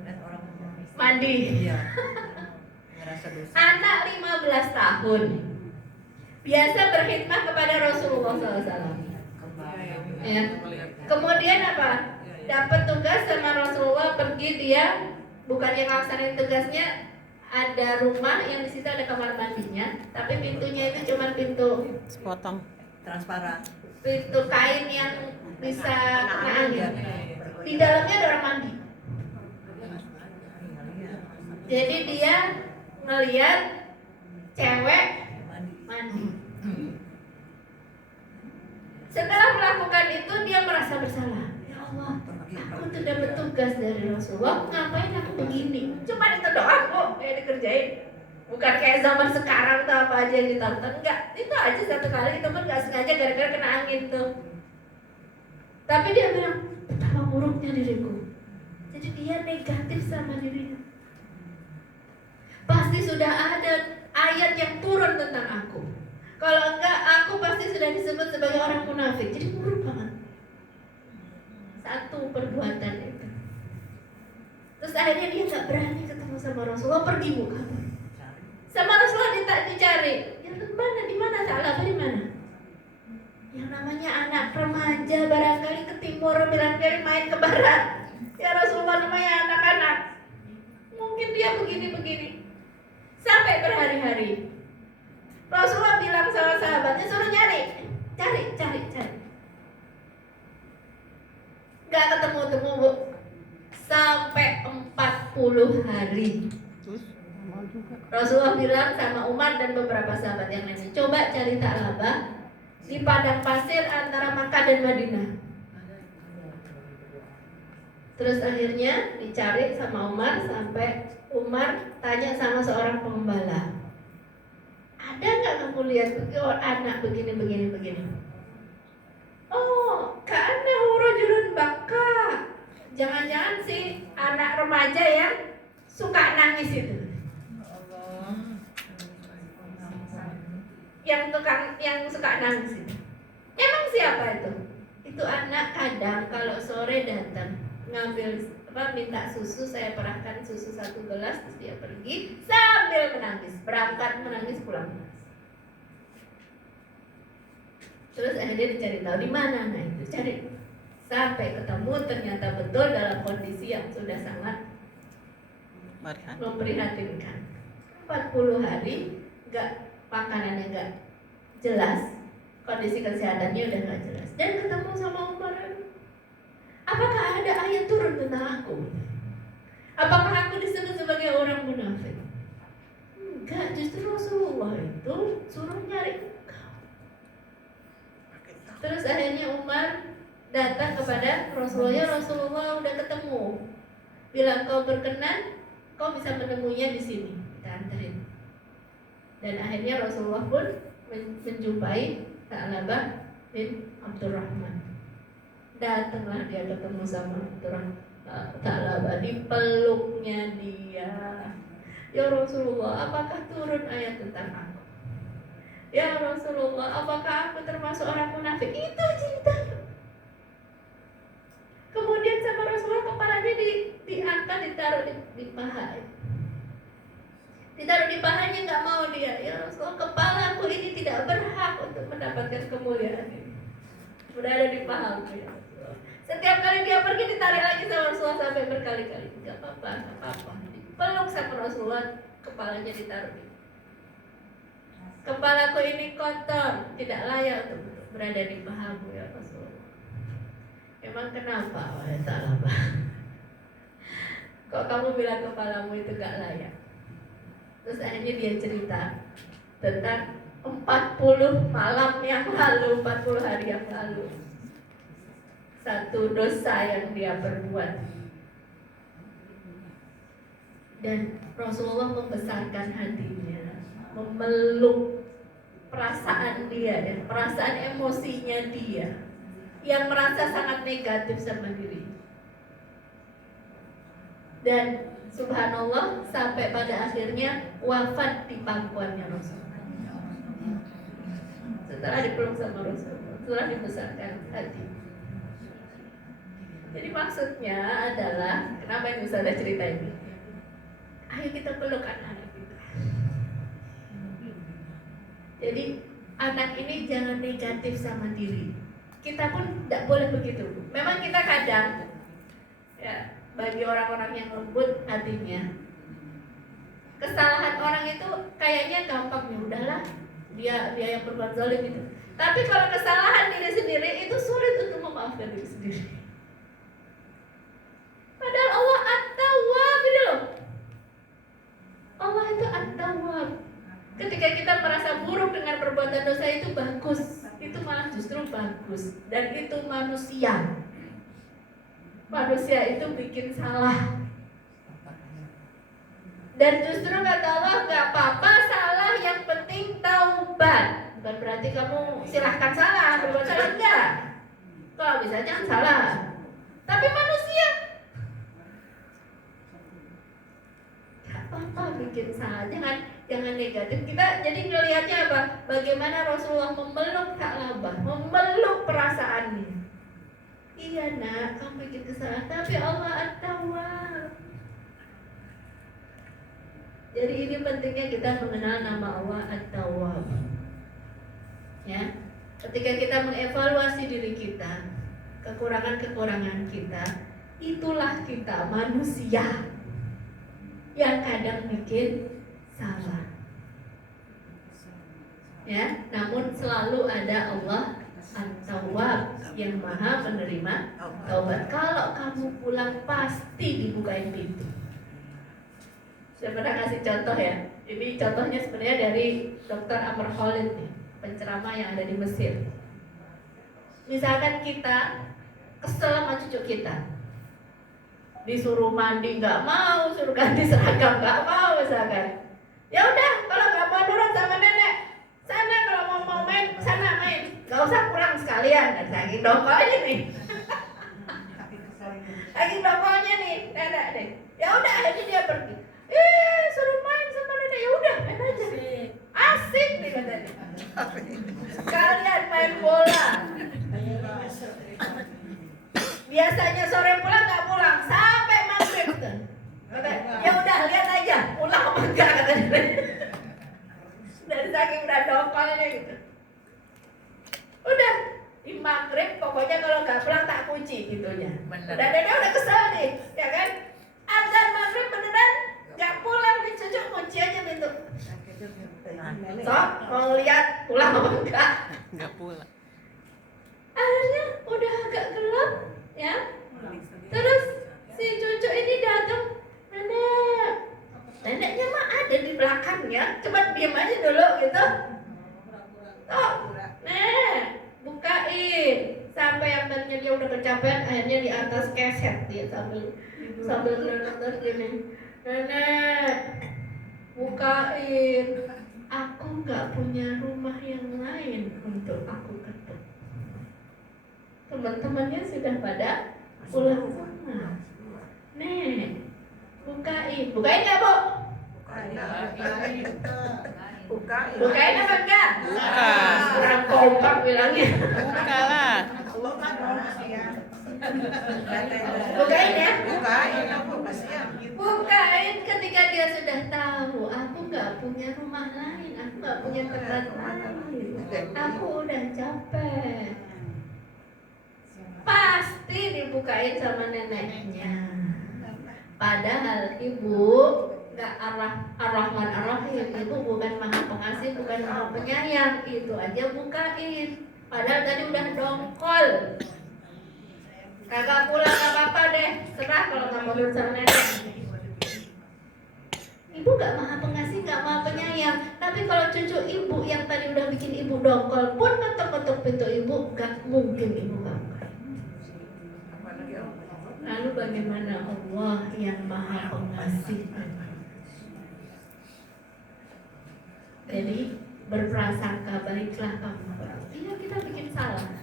lihat orang Mandi. iya ngerasa dosa. Anak 15 tahun biasa berkhidmat kepada Rasulullah SAW. Ya. Kemudian apa? Dapat tugas sama Rasulullah, pergi dia bukannya ngelaksanain tugasnya, ada rumah yang di situ ada kamar mandinya, tapi pintunya itu cuma pintu Sepotong. Transparan. pintu kain yang bisa kena angin. Di dalamnya ada orang mandi. Jadi dia ngeliat cewek mandi. Setelah melakukan itu dia merasa bersalah. Ya Allah, aku tuh dapat tugas dari Rasulullah, ngapain aku begini? Cuma itu doang kok yang dikerjain. Bukan kayak zaman sekarang tuh apa aja yang ditonton. Enggak, itu aja satu kali itu pun nggak sengaja gara-gara kena angin tuh. Tapi dia bilang, betapa buruknya diriku. Jadi dia negatif sama dirinya. Pasti sudah ada ayat yang turun tentang aku. Kalau enggak, aku pasti sudah disebut sebagai orang munafik. Jadi buruk banget. Satu perbuatan itu. Terus akhirnya dia nggak berani ketemu sama Rasulullah, pergi buka. Sama Rasulullah dicari. Yang di mana Tha'labah di mana? Yang namanya anak remaja barangkali ke timur, barangkali main ke barat. Ya Rasulullah namanya anak-anak. Mungkin dia begini-begini. Sampai berhari-hari. Rasulullah bilang sama sahabatnya suruh cari. Gak ketemu-temu, Bu. Sampai 40 hari. Rasulullah bilang sama Umar dan beberapa sahabat yang lainnya, coba cari Tha'labah di padang pasir antara Makkah dan Madinah. Terus akhirnya dicari sama Umar sampai Umar tanya sama seorang pengembala, ada nggak kamu lihat anak begini? Oh, karena rajulun baka. Jangan-jangan si anak remaja yang suka nangis itu. Yang suka nangis itu. Emang siapa itu? Itu anak kadang kalau sore datang ngambil minta susu, saya perahkan susu 1 gelas, terus dia pergi sambil menangis, berangkat menangis pulang. Terus akhirnya dicari tahu di mana, nah itu cari sampai ketemu, ternyata betul dalam kondisi yang sudah sangat memprihatinkan. 40 hari makanannya nggak jelas, kondisi kesehatannya udah nggak jelas, dan ketemu sama Umar. Apakah ada ayat turun tentang aku? Apakah aku disebut sebagai orang munafik? Enggak, justru Rasulullah itu suruh nyari engkau. Terus akhirnya Umar datang kepada Rasulullah. Rasulullah udah ketemu, bilang kau berkenan, kau bisa menemuinya di sini, kita anterin. Dan akhirnya Rasulullah pun menjumpai Tha'labah bin Abdurrahman. Datanglah dia ketemu sama Tha'labah, dipeluknya dia. Ya Rasulullah, apakah turun ayat tentang aku? Ya Rasulullah, apakah aku termasuk orang munafik? Itu ceritanya. Kemudian sama Rasulullah kepalanya diangkat, ditaruh di paha. Ditaruh di pahanya, nggak mau dia. Ya Rasulullah, kepalaku ini tidak berhak untuk mendapatkan kemuliaan ini. Berada di pahamu ya Rasulullah. Setiap kali dia pergi ditarik lagi sama Rasulullah sampai berkali-kali. Nggak apa-apa, nggak apa-apa. Peluk sama Rasulullah, kepalanya ditaruh di. Kepalaku ini kotor, tidak layak untuk berada di pahamu ya Rasulullah. Emang kenapa? Wahai Tha'labah, kok kamu bilang kepalamu itu gak layak? Terus akhirnya dia cerita tentang 40 malam yang lalu, 40 hari yang lalu, satu dosa yang dia perbuat. Dan Rasulullah membesarkan hatinya, memeluk perasaan dia dan perasaan emosinya dia yang merasa sangat negatif sama diri. Dan subhanallah, sampai pada akhirnya wafat di pangkuannya Rasulullah. Setelah dipeluk sama Rasulullah, setelah dibesarkan hati. Jadi maksudnya adalah, kenapa yang bisa ada cerita ini? Ayo kita peluk anak-anak kita. Jadi anak ini jangan negatif sama diri. Kita pun tidak boleh begitu. Memang kita kadang, ya, bagi orang-orang yang lembut hatinya, kesalahan orang itu kayaknya gampang, ya udahlah, dia yang berbuat zalim itu. Tapi kalau kesalahan diri sendiri itu sulit untuk memaafkan diri sendiri. Padahal Allah At-Tawwab gitu loh. Allah itu At-Tawwab. Ketika kita merasa buruk dengan perbuatan dosa itu bagus, itu malah justru bagus. Dan itu manusia. Manusia itu bikin salah. Dan justru kata Allah, gak apa-apa salah, yang penting taubat. Bukan berarti kamu silahkan salah, berbuat salah, enggak. Kalau bisa jangan salah. Tapi manusia gak apa-apa bikin salah, jangan negatif. Kita jadi ngelihatnya apa? Bagaimana Rasulullah memeluk Tha'labah, memeluk perasaannya. Iya nak, kamu bikin kesalahan, tapi Allah At-Tawwab. Jadi ini pentingnya kita mengenal nama Allah At-Tawwab. Ya, ketika kita mengevaluasi diri kita, kekurangan-kekurangan kita, itulah kita manusia yang kadang bikin salah. Ya, namun selalu ada Allah At-Tawwab yang maha menerima taubat. Kalau kamu pulang pasti dibukain pintu. Saya pernah kasih contoh ya. Ini contohnya sebenarnya dari Dr. Amr Khalid nih, penceramah yang ada di Mesir. Misalkan kita kesel sama cucu kita, disuruh mandi nggak mau, suruh ganti seragam nggak mau misalkan. Ya udah, kalau nggak mau nurut sama nenek, sana kalau mau main sana main, nggak usah pulang sekalian. Dan saking dongkolnya nih, saking dongkolnya nih nenek nih. Ya udah, akhirnya dia pergi. Suruh main sama nenek, ya udah main aja. Asik nih katanya. Kalian main bola. Biasanya sore pulang nggak pulang sampai maghrib tuh. Ya udah lihat aja pulang apa enggak katanya. Dari saking udah dongkolnya gitu. Udah di maghrib pokoknya kalau nggak pulang tak kunci gitunya. Udah dede udah kesel nih, ya kan? Azan maghrib beneran nggak pulang, dicucuk kunci aja pintu. Sok, mau lihat pulang apa enggak? Nggak pulang. Akhirnya udah agak gelap, ya. Terus si cucu ini datang, nenek. Neneknya mah ada di belakangnya, coba diam aja dulu gitu. Tok, nek, bukain. Sampai yang tadinya dia udah kecapean, akhirnya di atas keset dia sambil nonton gini. Nenek, bukain. Aku nggak punya rumah yang lain untuk aku ketuk. Teman-temannya sudah pada pulang semua. Nek, bukain nggak Bu? Bukain apa enggak? Buka. Kurang kompak bilangnya. Buka lah. Bukain ya. Bukain. Bukain ketika dia sudah tahu aku nggak punya rumah lain, aku nggak punya tempat lain, aku udah capek. Pasti dibukain sama neneknya. Padahal ibu nggak ar-Rahman ar-Rahim, itu bukan maha pengasih, bukan maha penyayang, itu aja bukain. Padahal tadi udah dongkol. Kagak pulang gak apa-apa deh, serah kalau nggak mau nurut sama nenek. Ibu gak maha pengasih, gak maha penyayang. Tapi kalau cucu ibu yang tadi udah bikin ibu dongkol pun ngetok-ngetok pintu ibu, gak mungkin ibu gak bukain. Lalu bagaimana Allah yang maha pengasih? Jadi berprasangka baiklah kamu. Iya, kita bikin salah.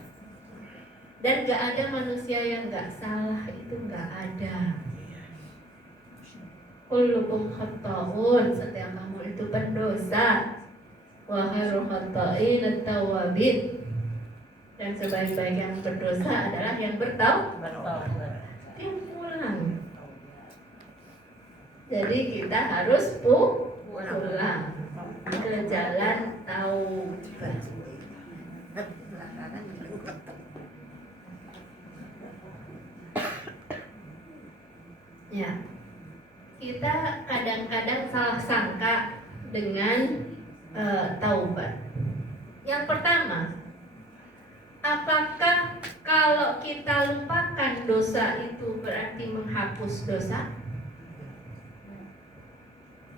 Dan gak ada manusia yang gak salah, itu gak ada. Kullukum khatta'un, setiap kamu itu pendosa. Wa khairul khatta'in at-tawwabin. Dan sebaik-baik yang berdosa adalah yang bertaubat. Yang pulang. Jadi kita harus pulang ke jalan taubat. Ya, kita kadang-kadang salah sangka dengan taubat. Yang pertama, apakah kalau kita lupakan dosa itu berarti menghapus dosa?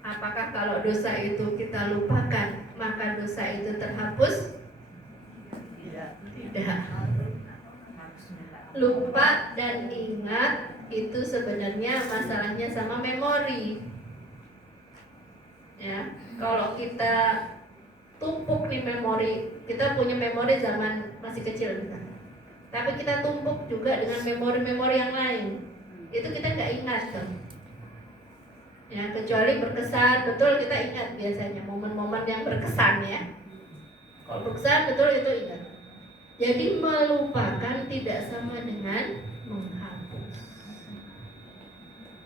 Apakah kalau dosa itu kita lupakan maka dosa itu terhapus? Tidak. Lupa dan ingat itu sebenarnya masalahnya sama memori. Ya, kalau kita tumpuk di memori, kita punya memori zaman masih kecil kita. Tapi kita tumpuk juga dengan memori-memori yang lain. Itu kita nggak ingat tuh. Ya, kecuali berkesan, betul kita ingat biasanya momen-momen yang berkesan ya. Kalau berkesan betul itu ingat. Jadi melupakan tidak sama dengan menghapus.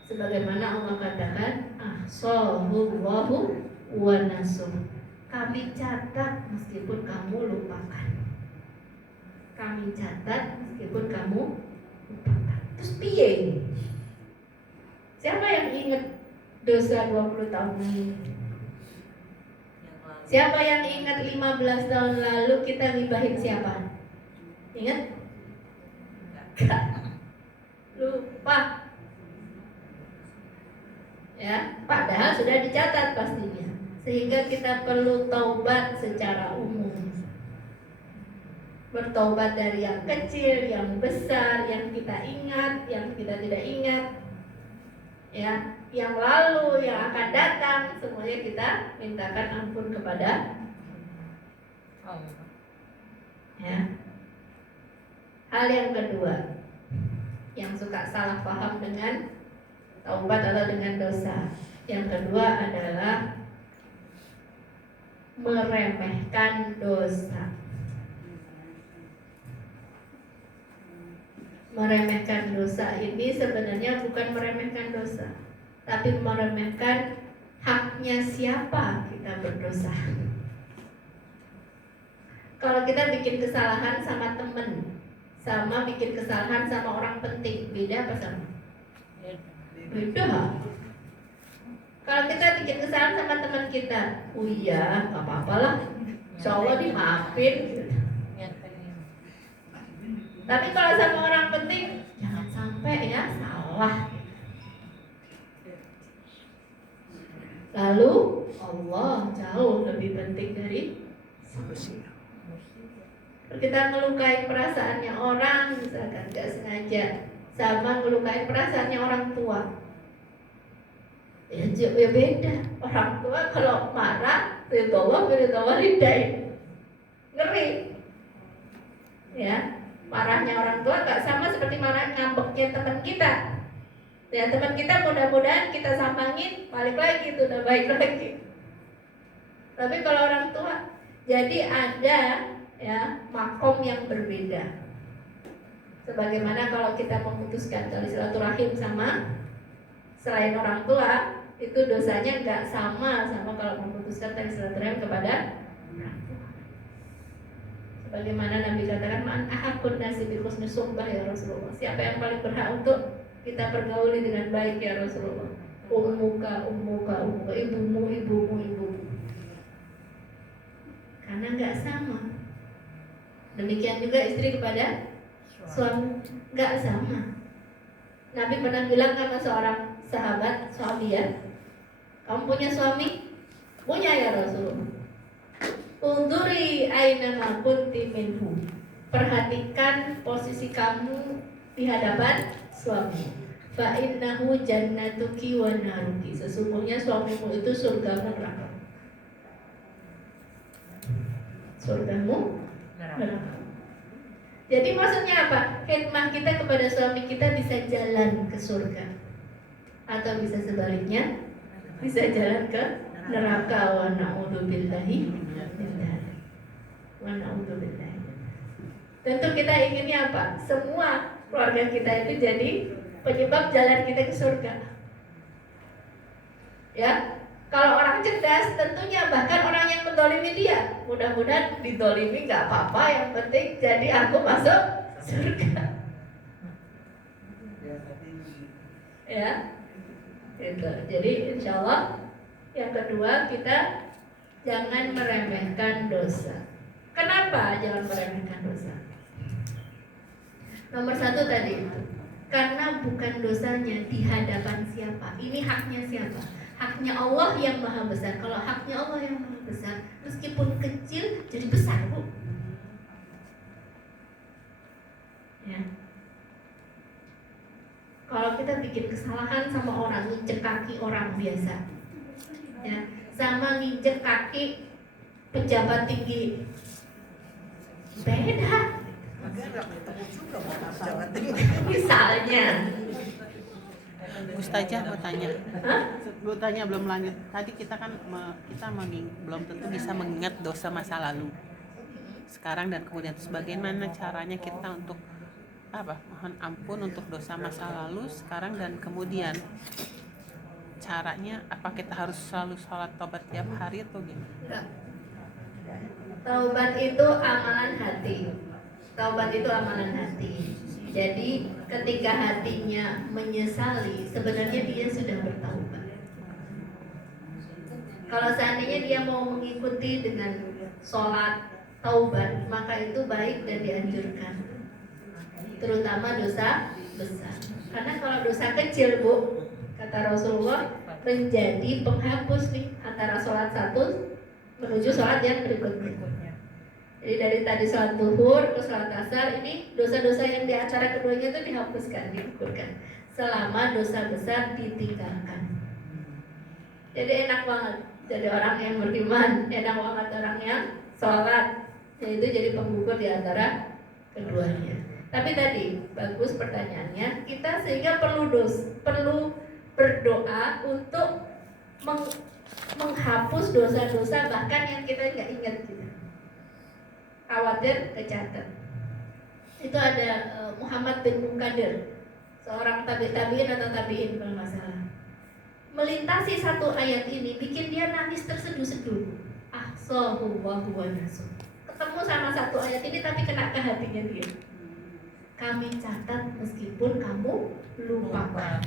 Sebagaimana Allah katakan, ahsallahu wa nasuh. Kami catat meskipun kamu lupakan. Kami catat meskipun kamu lupakan. Terus piye? Siapa yang ingat dosa 20 tahun lalu? Siapa yang ingat 15 tahun lalu kita ngibahin siapa? Ingat? Gak. Lupa. Ya, padahal sudah dicatat pastinya. Sehingga kita perlu taubat secara umum. Bertaubat dari yang kecil, yang besar, yang kita ingat, yang kita tidak ingat. Ya, yang lalu, yang akan datang, semuanya kita mintakan ampun kepada Allah. Ya. Hal yang kedua, yang suka salah paham dengan taubat atau dengan dosa. Yang kedua adalah meremehkan dosa. Meremehkan dosa ini sebenarnya bukan meremehkan dosa, tapi meremehkan haknya siapa kita berdosa. Kalau kita bikin kesalahan sama temen, sama bikin kesalahan sama orang penting, beda apa sama? Beda. Kalau kita bikin kesalahan sama teman kita, oh iya, nggak apa-apa lah, insya Allah dimaafin. Tapi kalau sama orang penting, jangan sampai ya salah. Lalu Allah jauh lebih penting dari manusia. Kita melukai perasaannya orang, misalkan nggak sengaja, sama melukai perasaannya orang tua. Ya beda. Orang tua kalau marah, ridho walidain, ngeri. Ya, marahnya orang tua nggak sama seperti marah ngambeknya teman kita. Ya, teman kita mudah-mudahan kita sambangin, balik lagi itu udah baik lagi. Tapi kalau orang tua, jadi ada ya makom yang berbeda. Sebagaimana kalau kita memutuskan tali silaturahim sama selain orang tua, itu dosanya nggak sama kalau memutuskan tali silaturahim kepada orang tua. Sebagaimana Nabi katakan, man ahakun nasi bi husni sumbah ya Rasulullah. Siapa yang paling berhak untuk kita pergauli dengan baik ya Rasulullah? Ummuka, ibumu. Karena nggak sama. Demikian juga istri kepada suami, nggak sama. Nabi pernah bilang sama seorang sahabat, suami ya, kamu punya suami? Punya ya Rasulullah. Unduri aina ma kunti minhu. Perhatikan posisi kamu di hadapan suami. Fa innahu jannatuki wa naruki. Sesungguhnya suamimu itu surgamu neraka. Surgamu neraka. Jadi maksudnya apa? Khidmah kita kepada suami kita bisa jalan ke surga, atau bisa sebaliknya, bisa jalan ke neraka. Wa na'udzubillahi min dzalik. Wa na'udzubillahi. Tentu kita inginnya apa? Semua keluarga kita itu jadi penyebab jalan kita ke surga. Ya, kalau orang cerdas tentunya bahkan orang yang mendolimi dia, mudah-mudahan didolimi nggak apa-apa, yang penting jadi aku masuk surga. Ya, gitu. Jadi insya Allah yang kedua, kita jangan meremehkan dosa. Kenapa jangan meremehkan dosa? Nomor satu tadi itu, karena bukan dosanya di hadapan siapa, ini haknya siapa? Haknya Allah yang maha besar. Kalau haknya Allah yang maha besar, meskipun kecil jadi besar, Bu. Ya. Kalau kita bikin kesalahan sama orang, nginjek kaki orang biasa, ya, sama nginjek kaki pejabat tinggi, beda. Misalnya, Ustazah mau tanya. hah? Gue tanya belum lanjut. Tadi kita kan belum tentu bisa mengingat dosa masa lalu. Sekarang dan kemudian, terus bagaimana caranya kita untuk mohon ampun untuk dosa masa lalu sekarang dan kemudian? Caranya apa kita harus selalu sholat taubat tiap hari atau gimana? Enggak. Taubat itu amalan hati. Taubat itu amalan hati. Jadi ketika hatinya menyesali, sebenarnya dia sudah bertaubat. Kalau seandainya dia mau mengikuti dengan sholat taubat, maka itu baik dan dianjurkan. Terutama dosa besar. Karena kalau dosa kecil, Bu, kata Rasulullah, menjadi penghapus nih antara sholat satu menuju sholat yang berikutnya. Jadi dari tadi sholat zuhur ke sholat asar, ini dosa-dosa yang di antara keduanya itu dihapuskan, digugurkan, selama dosa besar ditinggalkan. Jadi enak banget jadi orang yang beriman, enak banget orang yang sholat, yaitu jadi penggugur di antara keduanya. Tapi tadi bagus pertanyaannya, kita sehingga perlu berdoa untuk menghapus dosa-dosa bahkan yang kita nggak ingat gitu. Khawatir kecatat. Itu ada Muhammad bin Munkadir, seorang tabi'in atau tabi'in kalau nggak salah. Melintasi satu ayat ini bikin dia nangis terseduh-seduh. Ahsahu wa huwa nasu. Ketemu sama satu ayat ini tapi kena ke hatinya dia. Kami catat meskipun kamu lupakan.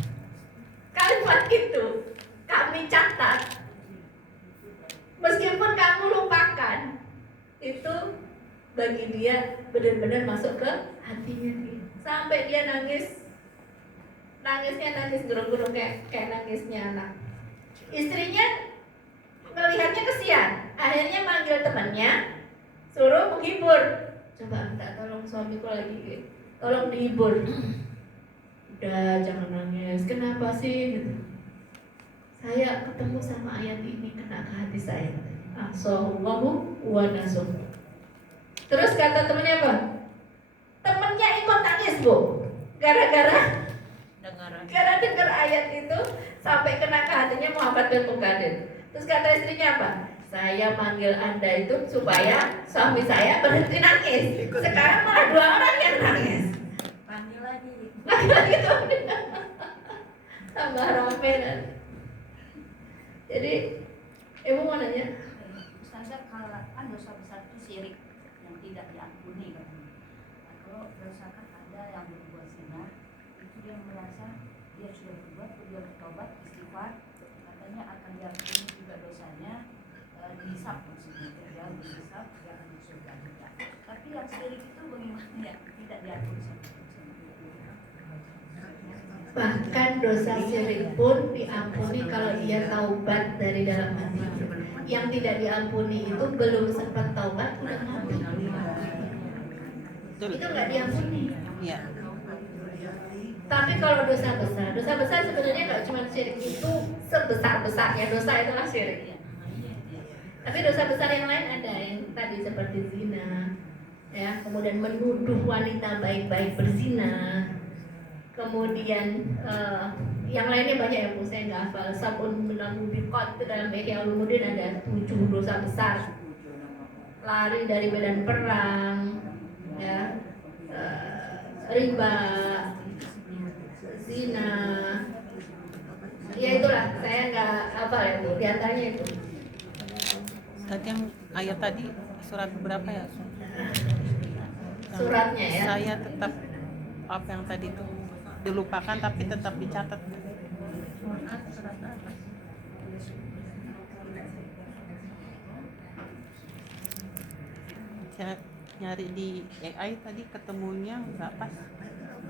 Kalimat itu kami catat, meskipun kamu lupakan, itu bagi dia benar-benar masuk ke hatinya dia. Sampai dia nangisnya nangis gerung-gerung kayak nangisnya anak. Istrinya melihatnya kesian, akhirnya manggil temannya, suruh menghibur. Coba minta tolong suamiku lagi, tolong dihibur. Udah jangan nangis, kenapa sih? Gitu. Saya ketemu sama ayat ini kena ke hati saya. Asallahu wa nasuh. Terus kata temennya apa? Temennya ikut nangis bu, gara-gara dengar ayat itu sampai kena ke hatinya Muhammad bin Muqaddim. Terus kata istrinya apa? Saya manggil Anda itu supaya suami saya berhenti nangis. Sekarang malah 2 orang yang nangis. Lagi-lagi tuh tambah rame kan. Jadi ibu mau nanya, Ustazah, kalau kan dosa besar itu syirik yang tidak diampuni katanya. Nah, kalau dosa kan ada yang berbuat zina, itu dia merasa dia sudah berbuat, dia bertobat, istighfar, katanya akan diampuni juga dosanya, dihisab maksudnya, dia dihisab, dia akan masuk surga juga. Tapi yang syirik itu bagaimana ya, tidak diampuni sama Allah. bahkan dosa syirik pun diampuni kalau ia taubat dari dalam hati. Yang tidak diampuni itu belum sempat taubat udah mati. Betul. Itu nggak diampuni. Iya. Tapi kalau dosa besar sebenarnya nggak cuma syirik, itu sebesar-besarnya dosa itulah syirik. Tapi dosa besar yang lain ada yang tadi seperti zina, ya, kemudian menuduh wanita baik-baik berzina, kemudian yang lainnya banyak ya bu, saya nggak hafal. Sabun menamubiqat itu dalam Ihya Ulumuddin ada 7 dosa besar. Lari dari medan perang, ya, riba, zina, ya itulah, saya nggak hafal ya bu, diantaranya itu. Tadi yang ayat tadi surat berapa ya? Suratnya ya. Saya tetap apa yang tadi itu dilupakan tapi tetap dicatat. Saya nyari di AI tadi ketemunya nggak pas.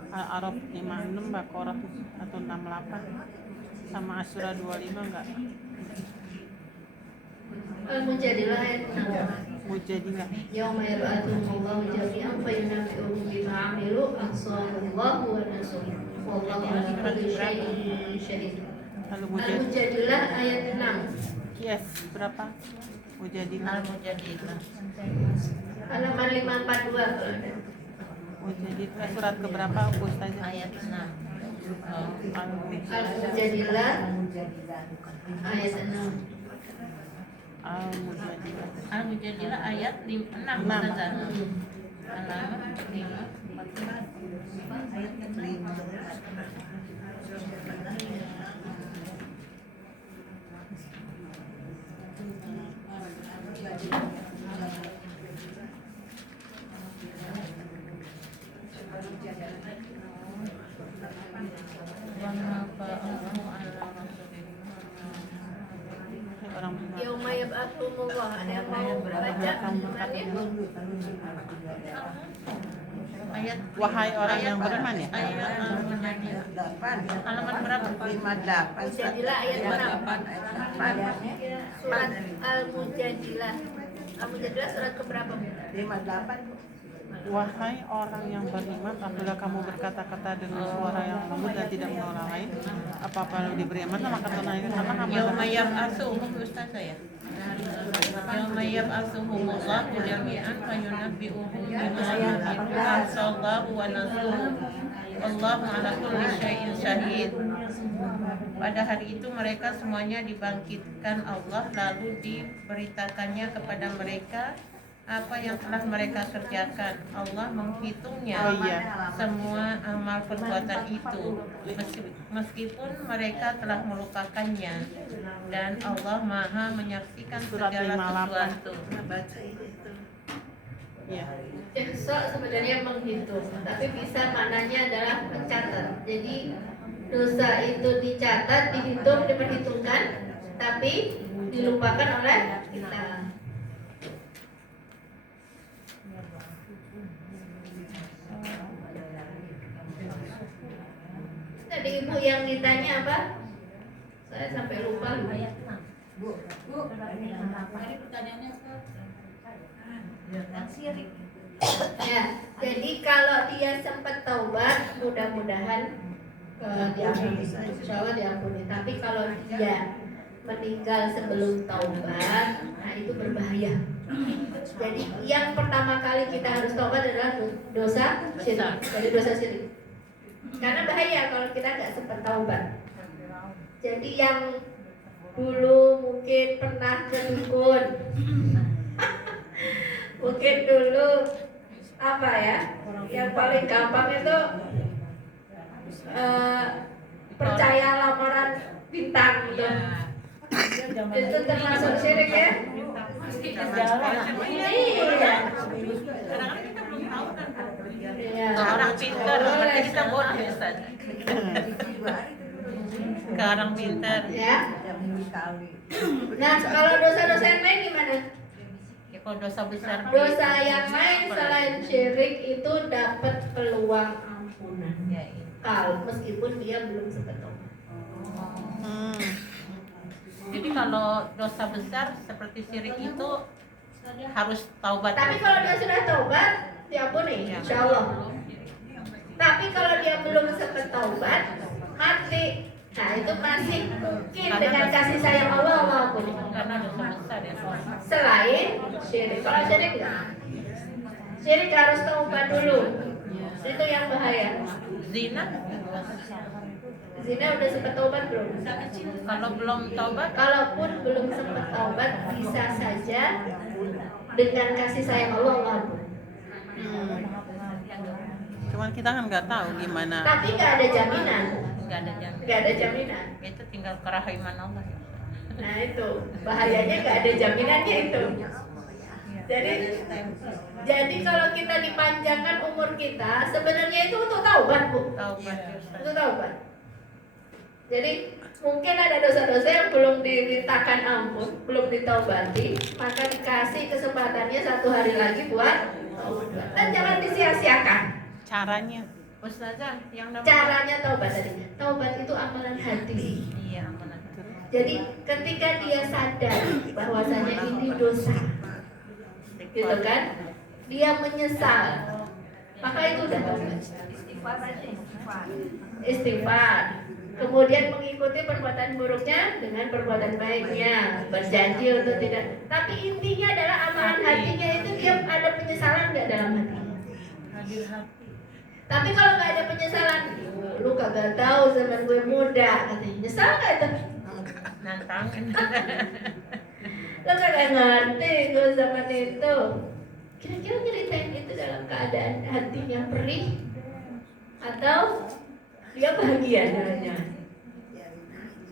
Al-Araf 56, Baqarah 168 sama Asy-Syura 25 nggak. Al-Mujadilah ayat 6. Mujadilah. Yauma yab'atsuhumullahu jami'an fayunabbi'uhum bima 'amilu ahsahullahu wa nasuh. Wallahu 'ala kulli syai'in syahid. Al-Mujadilah ayat 6. Yes, berapa? Mujadilah. Al-Mujadilah. Halaman 542 kalau ada. Mujadilah surat keberapa Ustazah? Ayat 6. Al-Mujadilah ayat 6. Al-Mujadilah. Al-Mujadilah ayat 6. Halaman 5. Orang Yauma yab'atsuhumullah, ada yang mau baca temannya? Ayat wahai orang yang beriman ya? ayat Al-Mujadilah. Halaman berapa? 58. Mujadilah ayat 6. 58. Surat Al-Mujadilah. Al-Mujadilah surat keberapa? 58. Wahai orang yang beriman, apabila kamu berkata-kata dengan suara yang lembut dan tidak menolong orang lain, apa-apa yang diberi amanah maka tunaikan karena kamu Yauma yab'atsuhum Ustazah ya. Yauma yab'atsuhumullahu jami'an fayunabbi'uhum bima 'amilu ahsallahu wa nasuh. Wallahu 'ala kulli syai'in syahid. Pada hari itu mereka semuanya dibangkitkan Allah, lalu diberitakannya kepada mereka apa yang telah mereka kerjakan. Allah menghitungnya semua amal perbuatan itu, meskipun mereka telah melupakannya, dan Allah Maha menyaksikan Surat segala 58. sesuatu. ya. Ihsa sebenarnya menghitung, tapi bisa maknanya adalah mencatat. Jadi dosa itu dicatat, dihitung, diperhitungkan, tapi dilupakan oleh kita. Tadi ibu yang ditanya apa? Saya sampai lupa. Bu, tadi pertanyaannya apa? Yang sirik. Ya, jadi kalau dia sempat taubat, mudah-mudahan diampuni, insya Allah diampuni. Tapi kalau dia meninggal sebelum taubat, nah itu berbahaya. Jadi yang pertama kali kita harus taubat adalah dosa syirik, dari dosa syirik. Karena bahaya kalau kita nggak sempat taubat. Jadi yang dulu mungkin pernah berdukun, mungkin dulu apa ya, yang paling gampang itu percaya lamaran bintang gitu. Itu termasuk syirik ya. Iya. Iya. Ke orang pintar, berarti kita bodoh ya Ustaz. Ke orang pintar. Ya. Nah, kalau dosa-dosa yang lain gimana? Ya kalau dosa besar. Dosa yang lain selain syirik itu dapat peluang ampunan. Kalau meskipun dia belum sempat taubat. Jadi kalau dosa besar seperti syirik itu harus taubat. Tapi kalau dia sudah taubat, diampuni, insya Allah. Tapi kalau dia belum sempat taubat, mati. Nah itu masih mungkin dengan kasih sayang Allah ampuni. Karena dosa besar ya. Selain syirik, kalau syirik enggak. Syirik harus taubat dulu. Itu yang bahaya. Zina, Zina udah sempat taubat belum? kalau belum taubat, Kalaupun belum sempat taubat, bisa saja dengan kasih sayang Allah ampuni. cuman kita kan nggak tahu gimana. Tapi nggak ada jaminan. Nggak ada jaminan. Nggak ada jaminan. Itu tinggal kerahiman Allah. Nah itu bahayanya, nggak ada jaminannya itu. Jadi kalau kita dipanjangkan umur kita, sebenarnya itu untuk taubat, Bu. Taubat ya Ustaz. Untuk taubat. Jadi mungkin ada dosa-dosa yang belum dimintakan ampun, belum ditaubati, maka dikasih kesempatannya 1 hari lagi buat taubat. Dan jangan disia-siakan. Caranya, Ustazah, yang namanya Caranya taubat tadi. Taubat itu amalan hati. iya amanah. Jadi ketika dia sadar bahwasanya ini dosa, gitu kan, dia menyesal, maka itu udah taubat. Istighfar aja, istighfar. Istighfar, kemudian mengikuti perbuatan buruknya dengan perbuatan baiknya, berjanji untuk tidak. Tapi intinya adalah amalan hatinya itu dia ada penyesalan nggak dalam hati. Hadir hati. Tapi kalau nggak ada penyesalan, lu kagak tahu zaman gue muda, katanya. Nyesal nggak itu? Nantangin. Lo kagak ngerti gue zaman itu. Kira-kira nyeritain itu dalam keadaan hatinya perih atau dia bahagia jalannya?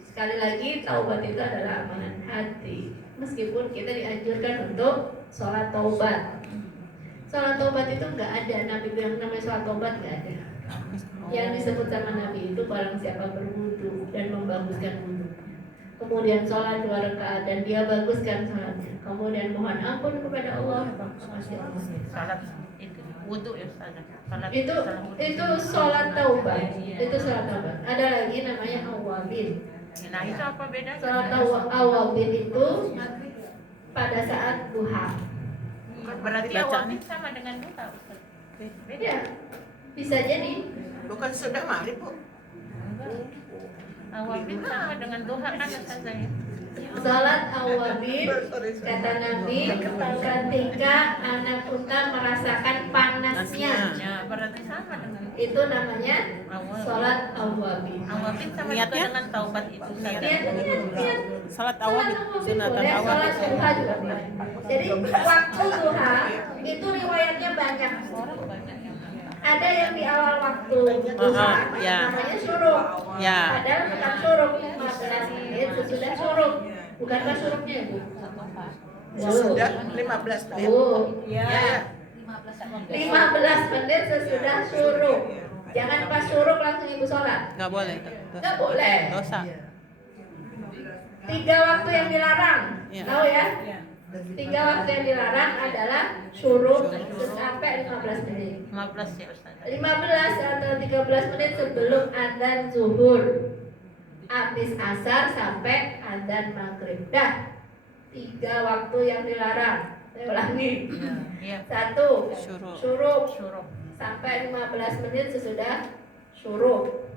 Sekali lagi, taubat itu adalah amalan hati. Meskipun kita dianjurkan untuk sholat taubat. Sholat taubat itu nggak ada, Nabi yang namanya sholat taubat nggak ada. Yang disebut sama Nabi itu barang siapa berwudu dan membaguskan wudu, kemudian sholat 2 rakaat dan dia baguskan sholatnya, kemudian mohon ampun kepada Allah, pasti Allah. Salat itu wudu ya Ustazah. Salat Itu sholat taubat. Itu sholat taubat. Ada lagi namanya awabin. Nah itu apa bedanya? Sholat awabin itu pada saat duha. Berarti awalnya sama dengan duha Ustaz. Beda. Ya, bisa jadi. Bukan sudah maghrib, Bu? Awalnya sama dengan duha kan Ustazah ya. Salat awabin, kata Nabi, ketika anak unta merasakan panasnya, Ya berarti sama dengan itu namanya salat awabin. awabin sama Niatnya? juga dengan taubat itu Ustazah. Niat. Salat Salat awal sunatan boleh, awal. salat duha juga boleh. Jadi waktu duha itu riwayatnya banyak. Ada yang di awal waktu duha, ya. namanya syuruk. Ya. Padahal bukan syuruk, 15 menit sesudah syuruk. Bukankah syuruknya, Bu? Sudah 15 menit. Oh, Ya. 15 menit sesudah syuruk. Jangan pas syuruk langsung ibu sholat. Nggak boleh. Nggak boleh. Dosa. Iya. 3 waktu yang dilarang. Iya. Tahu ya? Iya. 3 waktu yang dilarang adalah syuruk sampai 15 menit. 15 ya Ustaz. 15 atau 13 menit sebelum adzan zuhur. Habis asar sampai adzan maghrib. Dah. 3 waktu yang dilarang. Saya ulangi. Iya. 1. Syuruk. Syuruk Syuruk. sampai 15 menit sesudah syuruk.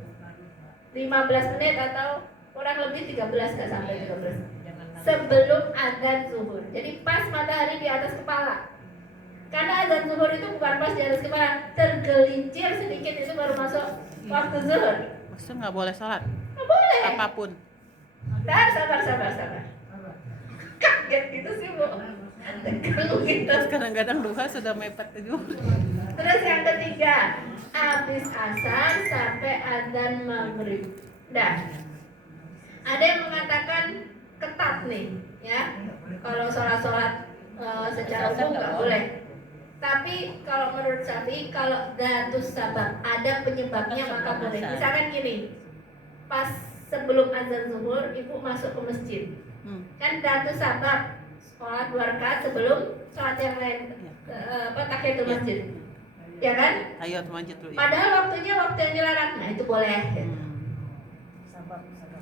15 menit atau kurang lebih 13, nggak sampai 13. Sebelum adzan zuhur. Jadi pas matahari di atas kepala. Karena adzan zuhur itu bukan pas di atas kepala, tergelincir sedikit itu baru masuk waktu zuhur. Maksudnya nggak boleh sholat Nggak boleh. apapun. Sabar. Kaget gitu sih bu. Tegang gitu. Terus kadang-kadang duha sudah mepet juga. Terus yang ketiga, habis asar sampai adzan maghrib. Dah. Ada yang mengatakan ketat nih, ya. Kalau sholat secara umum nggak boleh. Tapi kalau menurut Syafi'i, kalau datus sabab ada penyebabnya maka boleh. Misalkan gini, pas sebelum azan zuhur ibu masuk ke masjid, kan datus sabab sholat 2 rakaat sebelum sholat yang lain, tahiyatul masjid, ya kan? Ayo masjid dulu ya. Padahal waktunya waktu yang dilarang, nah itu boleh.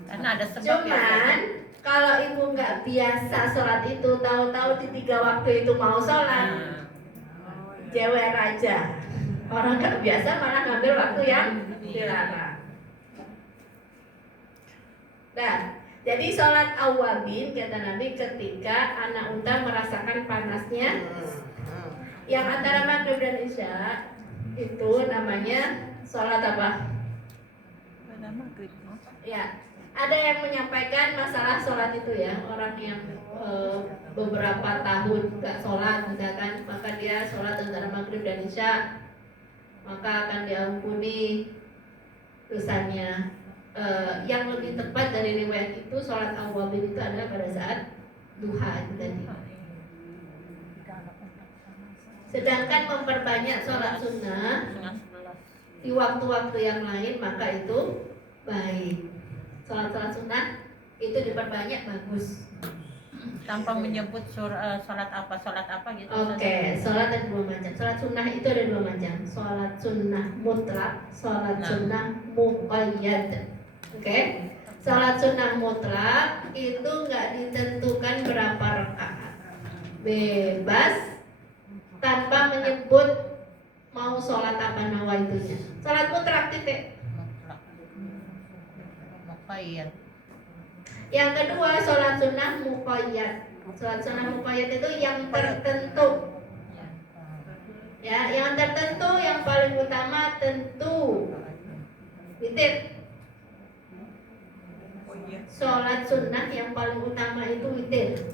Karena ada sebab ya. Cuman kalau ibu nggak biasa sholat itu, tahu-tahu di 3 waktu itu mau sholat, jewer aja. Orang nggak biasa malah ngambil waktu yang dilarang. Nah, jadi sholat awabin kata Nabi ketika anak unta merasakan panasnya. Yang antara maghrib dan isya itu namanya sholat apa? Pada maghrib. Ya, ada yang menyampaikan masalah sholat itu ya, orang yang beberapa tahun nggak sholat misalkan, maka dia sholat antara maghrib dan isya, maka akan diampuni dosanya. Yang lebih tepat dari riwayat itu sholat awwabin itu adalah pada saat duha itu tadi. Sedangkan memperbanyak sholat sunnah di waktu-waktu yang lain maka itu baik. Sholat sunnah itu diperbanyak bagus. Tanpa menyebut sholat apa gitu. Oke, sholat ada 2 macam. Sholat sunnah itu ada 2 macam. Sholat sunnah mutlak, sholat sunnah muqayyad. Oke, sholat sunnah mutlak itu nggak ditentukan berapa rakaat, bebas tanpa menyebut mau sholat apa nawaitunya. Sholat mutlak titik. Muqayyad. Yang kedua sholat sunnah muqayyad. Sholat sunnah muqayyad itu yang tertentu. Ya, yang tertentu yang paling utama tentu witir. Sholat sunnah yang paling utama itu witir.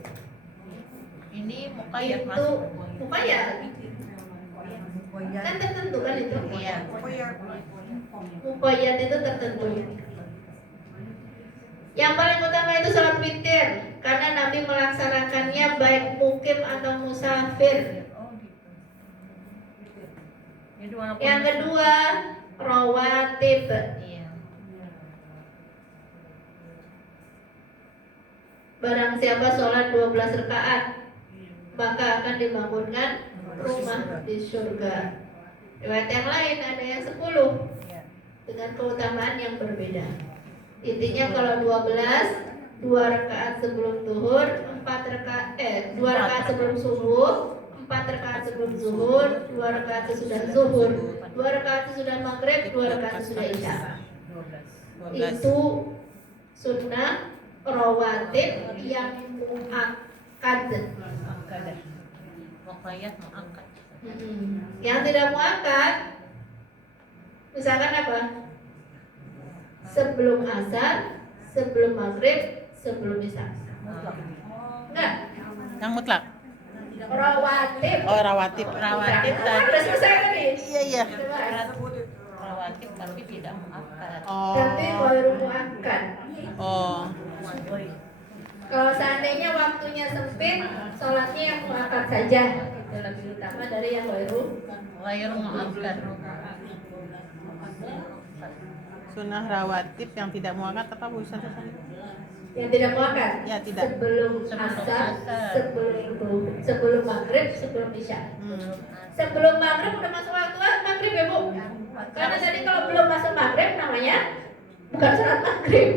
Ini muqayyad Itu masuk. muqayyad. Kan tertentu kan itu. Iya. Muqayyad itu tertentu. Yang paling utama itu sholat witir, karena Nabi melaksanakannya baik mukim atau musafir. Jadi walaupun Yang kedua rawatib. Iya. Barang siapa sholat 12 rakaat maka akan dibangunkan rumah di surga. Riwayat yang lain ada yang 10 dengan keutamaan yang berbeda. Intinya kalau 12, 2 rakaat sebelum zuhur, 2 rakaat sebelum subuh, 4 rakaat sebelum zuhur, 2 rakaat sesudah zuhur, 2 rakaat sesudah maghrib, 2 rakaat sesudah isya. 12. Itu sunnah rawatib yang muakkad. muqayyad muakkad. Yang tidak muakkad, misalkan apa? Sebelum asar, sebelum maghrib, sebelum isya. Enggak, Yang mutlak. rawatib. Oh, rawatib. Rawatib Kan udah selesai tadi. Iya. Rawatib tapi tidak muakkad. Oh. Tapi baru muakkad. Oh. Kalau seandainya waktunya sempit, sholatnya yang muakkad saja. Gitu. waktu lebih utama dari yang baru. Layar muakkad. Sunnah rawatib yang tidak muakkad apa Bu Ustazah? Yang tidak muakkad. Ya, tidak. Sebelum Sebelum asar, asar. sebelum maghrib, sebelum isya. Sebelum maghrib udah masuk waktu maghrib ya Bu. Karena tadi kalau belum masuk maghrib namanya bukan sholat maghrib.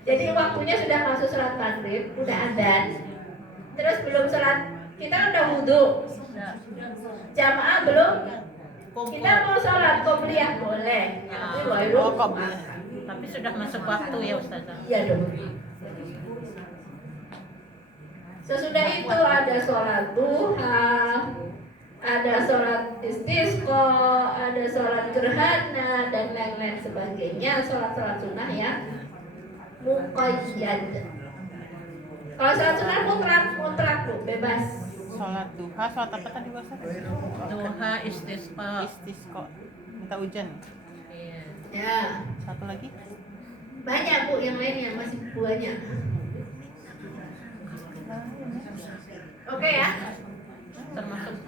Jadi waktunya sudah masuk sholat maghrib, udah adzan. Terus belum sholat, kita udah wudhu. Jamaah belum. Kita mau sholat qobliyah boleh. Tapi baru. Oh, qobliyah. Tapi sudah masuk waktu ya Ustazah. Iya dong. Sesudah itu ada sholat duha, ada sholat istisqa, ada sholat gerhana dan lain-lain sebagainya. Sholat-sholat sunnah ya muqayyad. Kalau sholat sunnah mutlak Bu, bebas. Sholat duha, sholat apa tadi Bu Ustazah? Duha istisqa. Istisqa. Minta hujan. Iya. Ya, Satu lagi. banyak Bu yang lainnya masih banyak. Oke ya.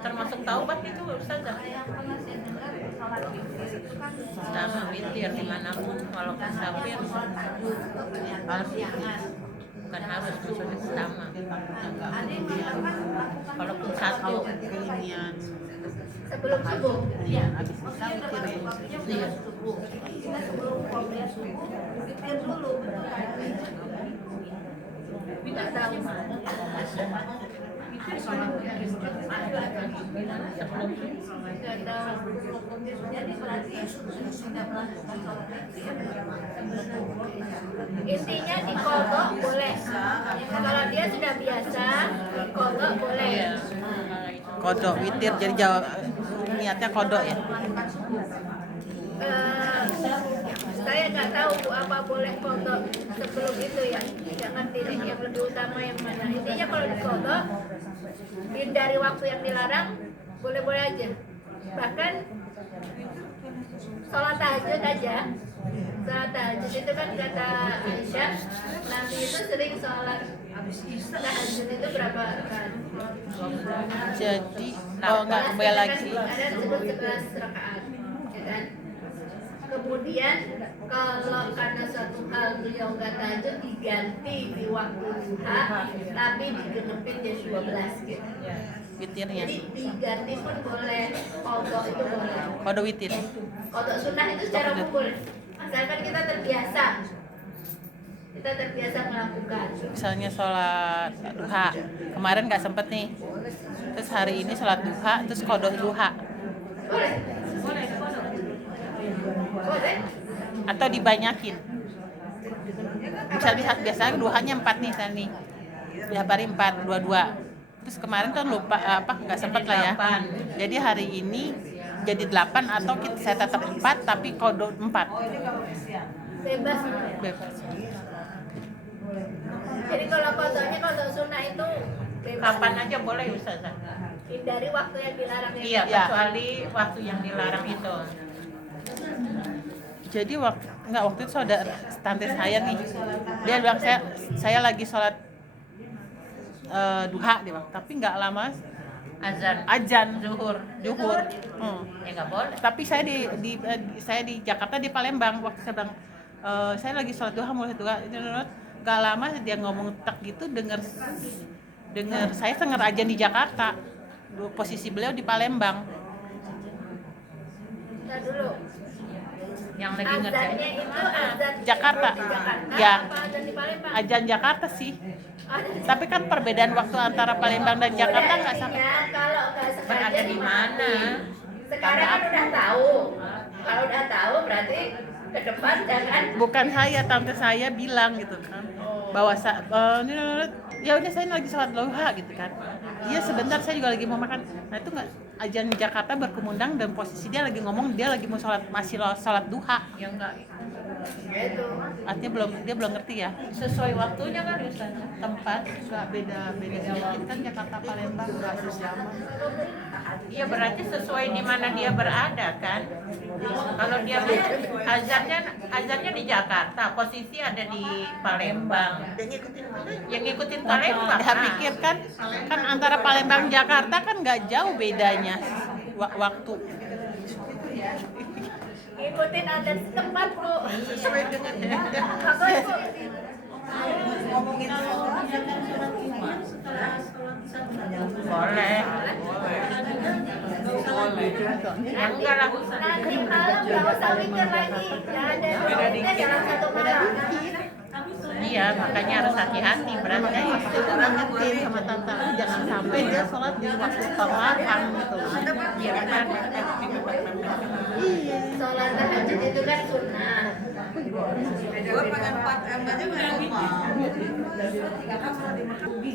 Termasuk taubat itu Ustazah. Yang pernah saya dengar sholat witir itu kan Sama witir dimanapun walaupun safir bukan harus maksudnya sama. ada yang mengatakan lakukan Walaupun dulu. satu. Keinian. Sebelum subuh. Iya, habis isya Maksudnya witir ya. waktunya bulan subuh. Kita sebelum qobliyah subuh witir dulu, betul kan? Tidak tahu. Witir sholat witir Sebelum Tidak tahu. jadi berarti sudah melakukan sholat witir. Intinya dikodok boleh. Kalau dia sudah biasa, dikodok boleh. iya. Kodok witir jadi jawab niatnya kodok ya. Saya nggak tahu Bu apa boleh kodok sebelum itu ya. Tidak ngerti deh yang lebih utama yang mana. Intinya kalau dikodok hindari waktu yang dilarang boleh-boleh aja. Bahkan sholat tahajud aja. Sholat tahajud itu kan kata Aisyah, Nabi itu sering sholat tahajud itu berapa rakaat? Jadi nggak kembali lagi. Ada disebut 11 rakaat, ya kan? Kemudian kalau karena suatu hal beliau nggak tahajud diganti di waktu duha, tapi digenepin jadi 12 gitu. Witirnya. Jadi diganti pun boleh, kodok itu boleh. Kodok witir. Kodok sunnah itu secara umum, asalkan kita terbiasa. Kita terbiasa melakukan. Misalnya sholat duha, kemarin nggak sempet nih. Terus hari ini sholat duha, terus kodok duha. Boleh. Boleh. Atau dibanyakin. Misalnya biasanya duhanya 4 nih, nih. Tiap hari 4, 2. Terus kemarin kan lupa nggak sempet lah ya. Jadi hari ini jadi 8 atau saya tetap 4 tapi kodok 4. Bebas. Bebas. Jadi kalau kodoknya kodok sunnah itu bebas. Kapan aja boleh Ustazah. Hindari waktu yang dilarang ya. Iya, Ya. kecuali waktu yang dilarang itu. Jadi waktu itu saudara tante saya nih, dia bilang saya lagi sholat duha dia bilang, tapi nggak lama Azan zuhur. ya nggak boleh. Tapi saya saya di Jakarta di Palembang waktu saya bilang saya lagi sholat duha mulai duha, nggak lama dia ngomong tak gitu dengar saya denger azan di Jakarta, posisi beliau di Palembang. Kita dulu. Yang lagi ngerjain Azannya itu azan Jakarta. di Jakarta Ya. apa azan di Palembang? Azan Jakarta sih. Ada di Tapi kan perbedaan waktu antara Palembang dan Jakarta nggak sama. Ya, kalau nggak sengaja berada di mana? Sekarang kan udah tahu. Kalau udah tahu berarti ke depan jangan. Bukan saya, tante saya bilang gitu kan, bahwa ya udah saya lagi sholat duha gitu kan. Iya sebentar saya juga lagi mau makan. Nah itu nggak azan Jakarta berkumandang dan posisi dia lagi ngomong dia lagi mau masih sholat duha. Ya enggak. Itu. Artinya dia belum ngerti ya. Sesuai waktunya kan Ustazah. Tempat Nggak beda sedikit kan Jakarta Palembang nggak sejam. Iya berarti sesuai di mana dia berada kan. Kalau dia azannya di Jakarta, posisi ada di Palembang. Yang ngikutin Palembang. Dia pikir kan antara Palembang Jakarta kan nggak jauh bedanya waktu. Ikutin adat setempat, Bu. Sesuai dengan Bagus, Bu. Ngomongin sholat, Boleh. Ya enggak lah. Nanti malam nggak usah mikir lagi. Jangan ada dalam satu malam. Iya, makanya harus hati-hati berarti. Itu ngingetin sama tante, jangan sampai dia sholat di waktu terlarang gitu. Iya benar. Iya. Sholat tahajud itu kan sunnah. gue pengen 4M aja nggak mau.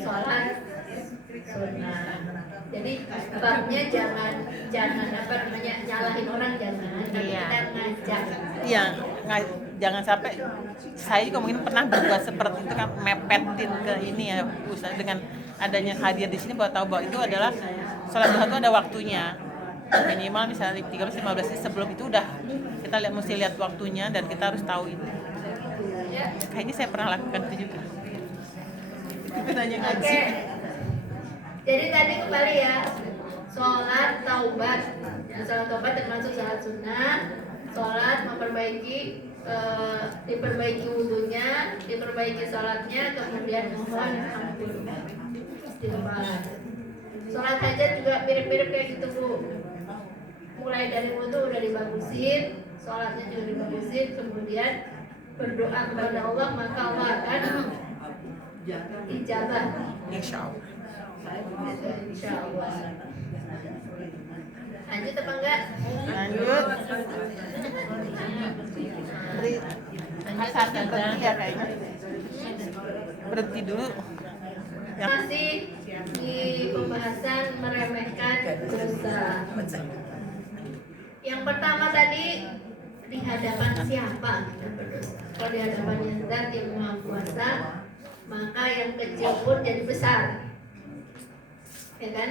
Sholat sunnah. Jadi babnya jangan apa namanya nyalahin orang jangan, tapi Iya. kita ngajak. Iya, jangan sampai saya juga mungkin pernah berbuat seperti itu kan, mepetin ke ini ya, usaha dengan adanya hadir di sini buat tahu bahwa itu adalah sholat duha itu ada waktunya. Minimal misalnya 13-15 menit sebelum itu udah kita mesti lihat waktunya dan kita harus tahu itu. Kayaknya saya pernah lakukan itu juga. Itu nanya ngaji. Oke. Jadi tadi kembali ya, sholat taubat. Nah, sholat taubat termasuk sholat sunnah. Sholat diperbaiki wudhunya, diperbaiki sholatnya, kemudian mohon ampun istighfar. Sholat hajat juga mirip-mirip kayak gitu, Bu. Mulai dari wudhu udah dibagusin, sholatnya juga dibagusin, kemudian berdoa kepada Allah, maka Allah akan ijabah. Insya Allah. Insya Allah. Lanjut apa enggak? Lanjut. Saatnya berhenti ya kayaknya. Berhenti dulu. Masih di pembahasan meremehkan dosa. Yang pertama tadi di hadapan siapa kita berdosa? Kalau di hadapan Zat yang Maha Kuasa, maka yang kecil pun jadi besar. Ya kan?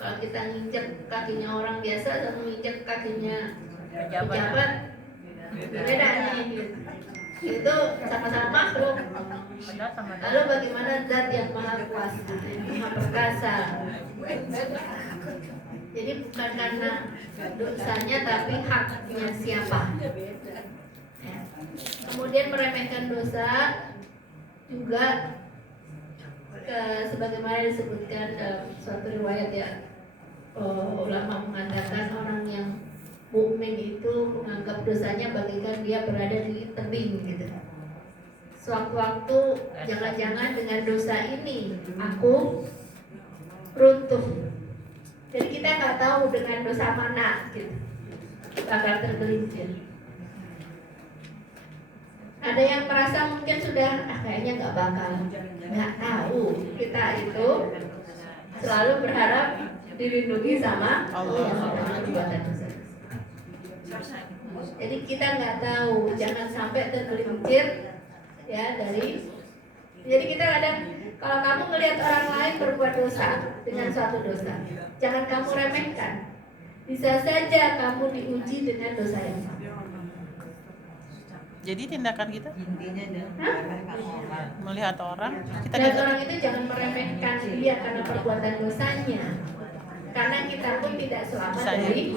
Kalau kita nginjek kakinya orang biasa sama nginjek kakinya pejabat, beda nih. Itu sama-sama makhluk. Lalu bagaimana Zat yang Maha Kuasa, Maha Perkasa? Jadi bukan karena dosanya tapi haknya siapa. Ya. Kemudian meremehkan dosa juga sebagaimana disebutkan dalam suatu riwayat ya, ulama mengatakan orang yang mukmin itu menganggap dosanya bagaikan dia berada di tebing gitu. Sewaktu-waktu jangan-jangan dengan dosa ini aku runtuh. Jadi kita nggak tahu dengan dosa mana gitu bakal tergelincir. Ada yang merasa mungkin sudah kayaknya nggak bakal, nggak tahu. Kita itu selalu berharap dilindungi sama Allah dari perbuatan dosa. Jadi kita nggak tahu, jangan sampai tergelincir ya dari. Jadi kita kadang kalau kamu melihat orang lain berbuat dosa dengan suatu dosa, jangan kamu remehkan. Bisa saja kamu diuji dengan dosa yang sama. Jadi tindakan kita Intinya adalah meremehkan orang. melihat orang, kita Dan tidak orang itu jangan meremehkan dia karena perbuatan dosanya. Karena kita pun tidak selamat Saya. dari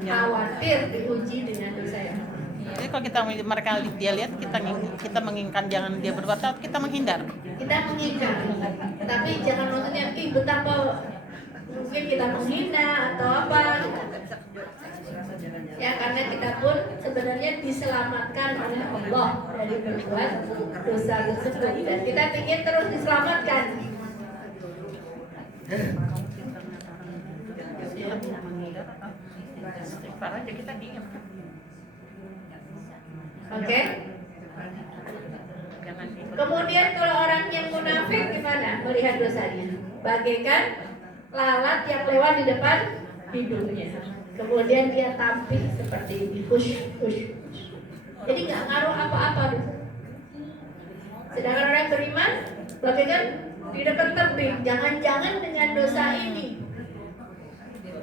khawatir diuji dengan dosa yang sama. Jadi kalau kita mereka dia lihat kita menginginkan jangan dia berbuat, kita menghindar. Kita mengingat, tapi jangan maksudnya betapa mungkin kita menghina atau apa. Ya karena kita pun sebenarnya diselamatkan oleh Allah dari berbuat dosa tersebut dan kita ingin terus diselamatkan. Istighfar aja kita diam. Oke. Jangan ikut. Kemudian kalau orang yang munafik gimana melihat dosanya? Bagaikan lalat yang lewat di depan hidungnya. Kemudian dia tampil seperti ini, hush. Jadi nggak ngaruh apa-apa. Sedangkan orang yang beriman bagaikan di dekat tebing. Jangan-jangan dengan dosa ini,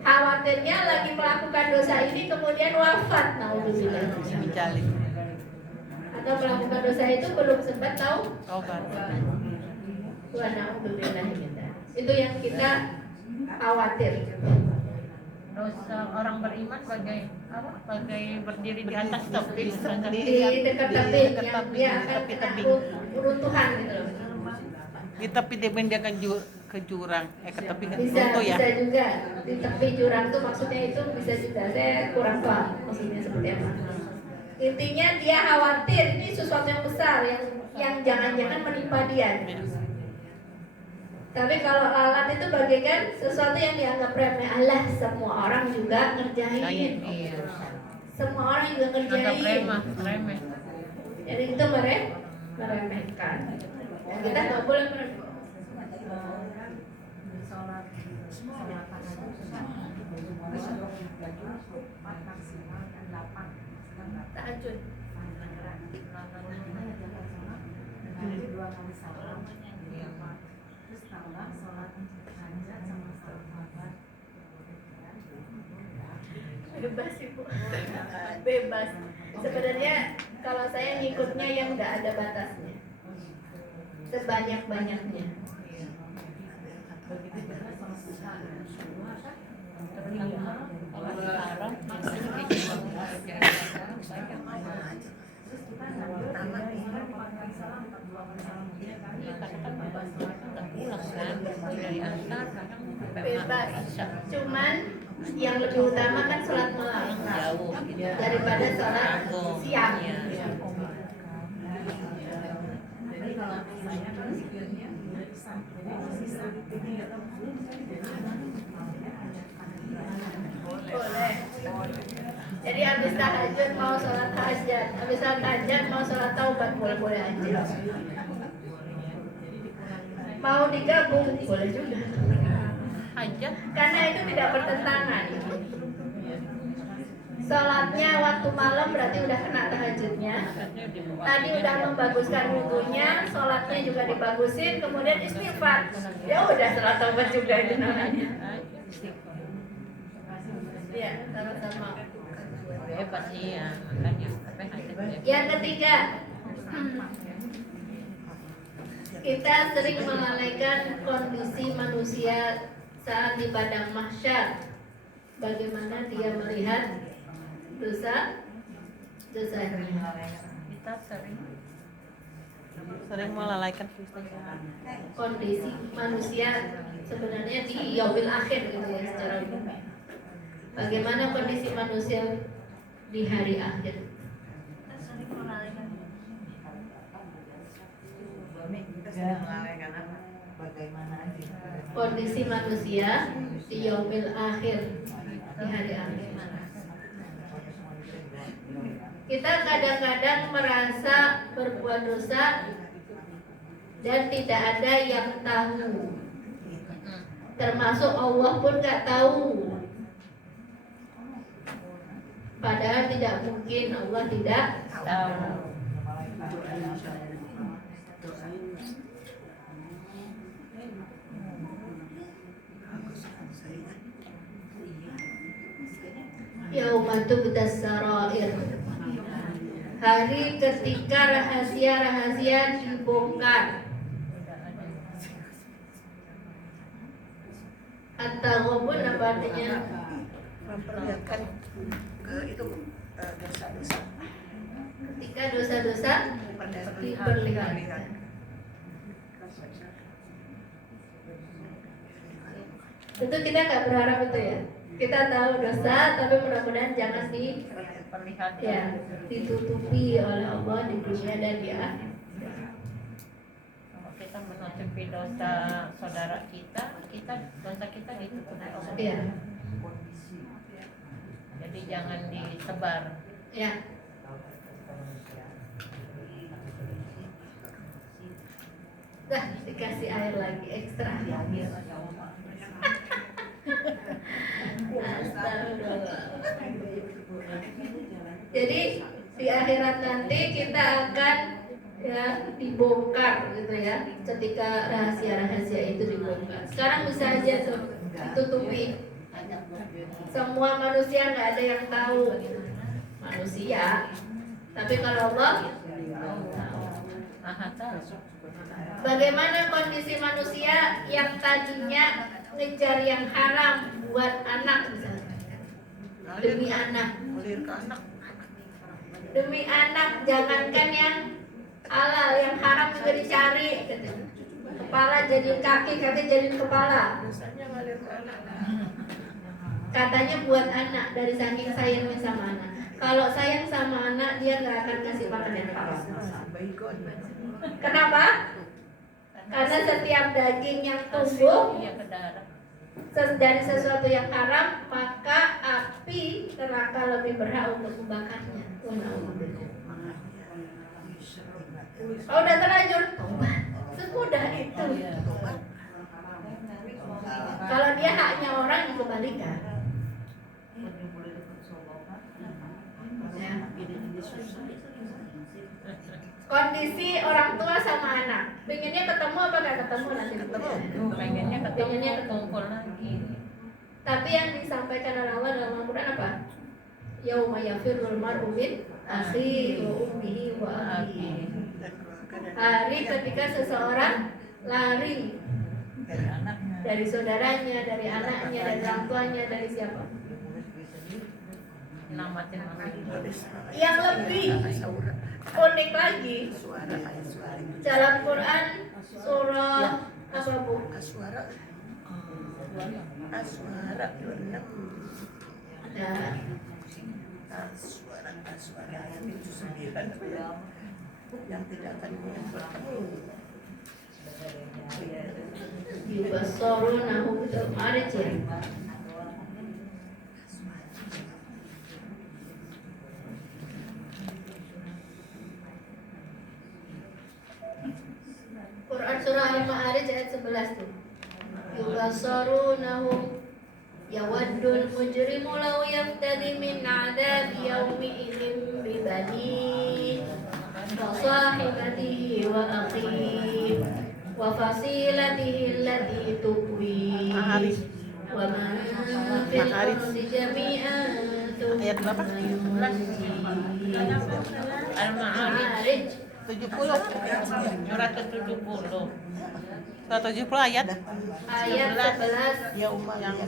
khawatirnya lagi melakukan dosa ini kemudian wafat, naudzubillah. Dicalin. Atau melakukan dosa itu belum sempat tahu. Tobat. Wa naudzubillah. Itu yang kita khawatir. Dosa orang beriman bagai apa? Bagai berdiri di atas tebing. Di dekat tebing Dekat yang tebing, dia di akan tepi kena tebing. runtuhan gitu loh. Di tepi tebing dia ke jurang, ke tepi kan Bisa runtuh ya. bisa juga di tepi jurang tuh maksudnya itu bisa juga, saya kurang paham maksudnya seperti apa. Intinya dia khawatir ini sesuatu yang besar yang jangan-jangan menimpa dia. Tapi kalau lalat itu bagaikan sesuatu yang dianggap remeh. Allah, semua orang juga ngerjain. Iya. Semua orang juga Anggap ngerjain. remeh. Jadi itu meremehkan. Dan kita nggak boleh meremehkan. Tahajud. Bebas ibu, bebas. Sebenarnya kalau saya ngikutnya yang nggak ada batasnya, sebanyak-banyaknya. Bebas. Cuman yang lebih utama kan sholat malam daripada sholat siang. Boleh. Jadi habis tahajud mau sholat hajat, habis sholat hajat mau sholat taubat, boleh-boleh aja. Mau digabung boleh juga. Hajat Karena itu tidak bertentangan. Sholatnya waktu malam berarti udah kena tahajudnya. Tadi udah membaguskan wudhunya, sholatnya juga dibagusin, kemudian istighfar. Ya udah sholat taubat juga itu namanya. Ya, sama-sama. bebas sih ya, makanya tapi hajat bebas. Yang ketiga, kita sering melalaikan kondisi manusia saat di padang mahsyar. Bagaimana dia melihat dosanya. Kita Sering melalaikan Kondisi manusia sebenarnya di yaumil akhir gitu ya secara umum. Bagaimana kondisi manusia di hari akhir? Kondisi manusia di yaumil akhir, di hari akhir. Kita kadang-kadang merasa berbuat dosa dan tidak ada yang tahu, termasuk Allah pun nggak tahu. Padahal tidak mungkin Allah tidak tahu. Yauma tubdas sarair. Hari ketika rahasia-rahasia dibongkar. At-taghabun apa artinya? Memperlihatkan ke itu dosa-dosa. Ketika dosa-dosa diperlihatkan. Tentu kita nggak berharap itu ya. Kita tahu dosa, tapi mudah-mudahan jangan Perlihatkan. ya, ditutupi oleh Allah di dunia dan di akhirat. Kalau kita menutupi dosa saudara kita dosa kita ditutupi Allah. Ya, Jadi jangan disebar. ya. Dah dikasih air lagi ekstra. Jadi di akhirat nanti kita akan ya dibongkar gitu gitu ya, ketika rahasia-rahasia itu dibongkar. Sekarang bisa aja tuh ditutupi. Semua manusia nggak ada yang tahu. Manusia. Tapi kalau Allah, Maha tahu. bagaimana kondisi manusia yang tadinya ngejar yang haram buat anak misalnya. Demi anak. Demi anak, jangankan yang halal, yang haram juga dicari. Kepala jadi kaki, kaki jadi kepala. Katanya buat anak, dari saking sayangnya sama anak. Kalau sayang sama anak, dia nggak akan kasih makan yang haram. Kenapa? Karena setiap daging yang tumbuh Iya ke darah. dari sesuatu yang haram, maka api neraka lebih berhak untuk membakarnya. Kalau udah terlanjur, tobat. Semudah itu. Kalau dia haknya orang, dikembalikan. Ya. Kondisi orang tua sama anak, pengennya ketemu apa nggak ketemu nanti? Pengennya Pengennya ketemu, kumpul lagi. Tapi yang disampaikan oleh Allah dalam Al-Quran apa? Yauma yafirrul mar'u min akhihi wa ummihi wa abihi. Hari ketika seseorang lari dari saudaranya, dari anaknya, dari orang tuanya, dari siapa? Namatin Yang lebih unik lagi dalam Quran surah apa bu? yang tidak akan bertemu. Yubassarunahu itu Ma'arij ya. Quran surah Al-Ma'arij ayat 11 tuh. Yubassarunahu yawaddul mujrimu law yaftadi min 'adabi yawmi idzin bi bani wa sahibatihi wa akhihi wa fasilatihi allati tuwi wa man fil ardi jami'an Ayat berapa? Al-Ma'arij 70. 170. 170 ayat ayat 11 yang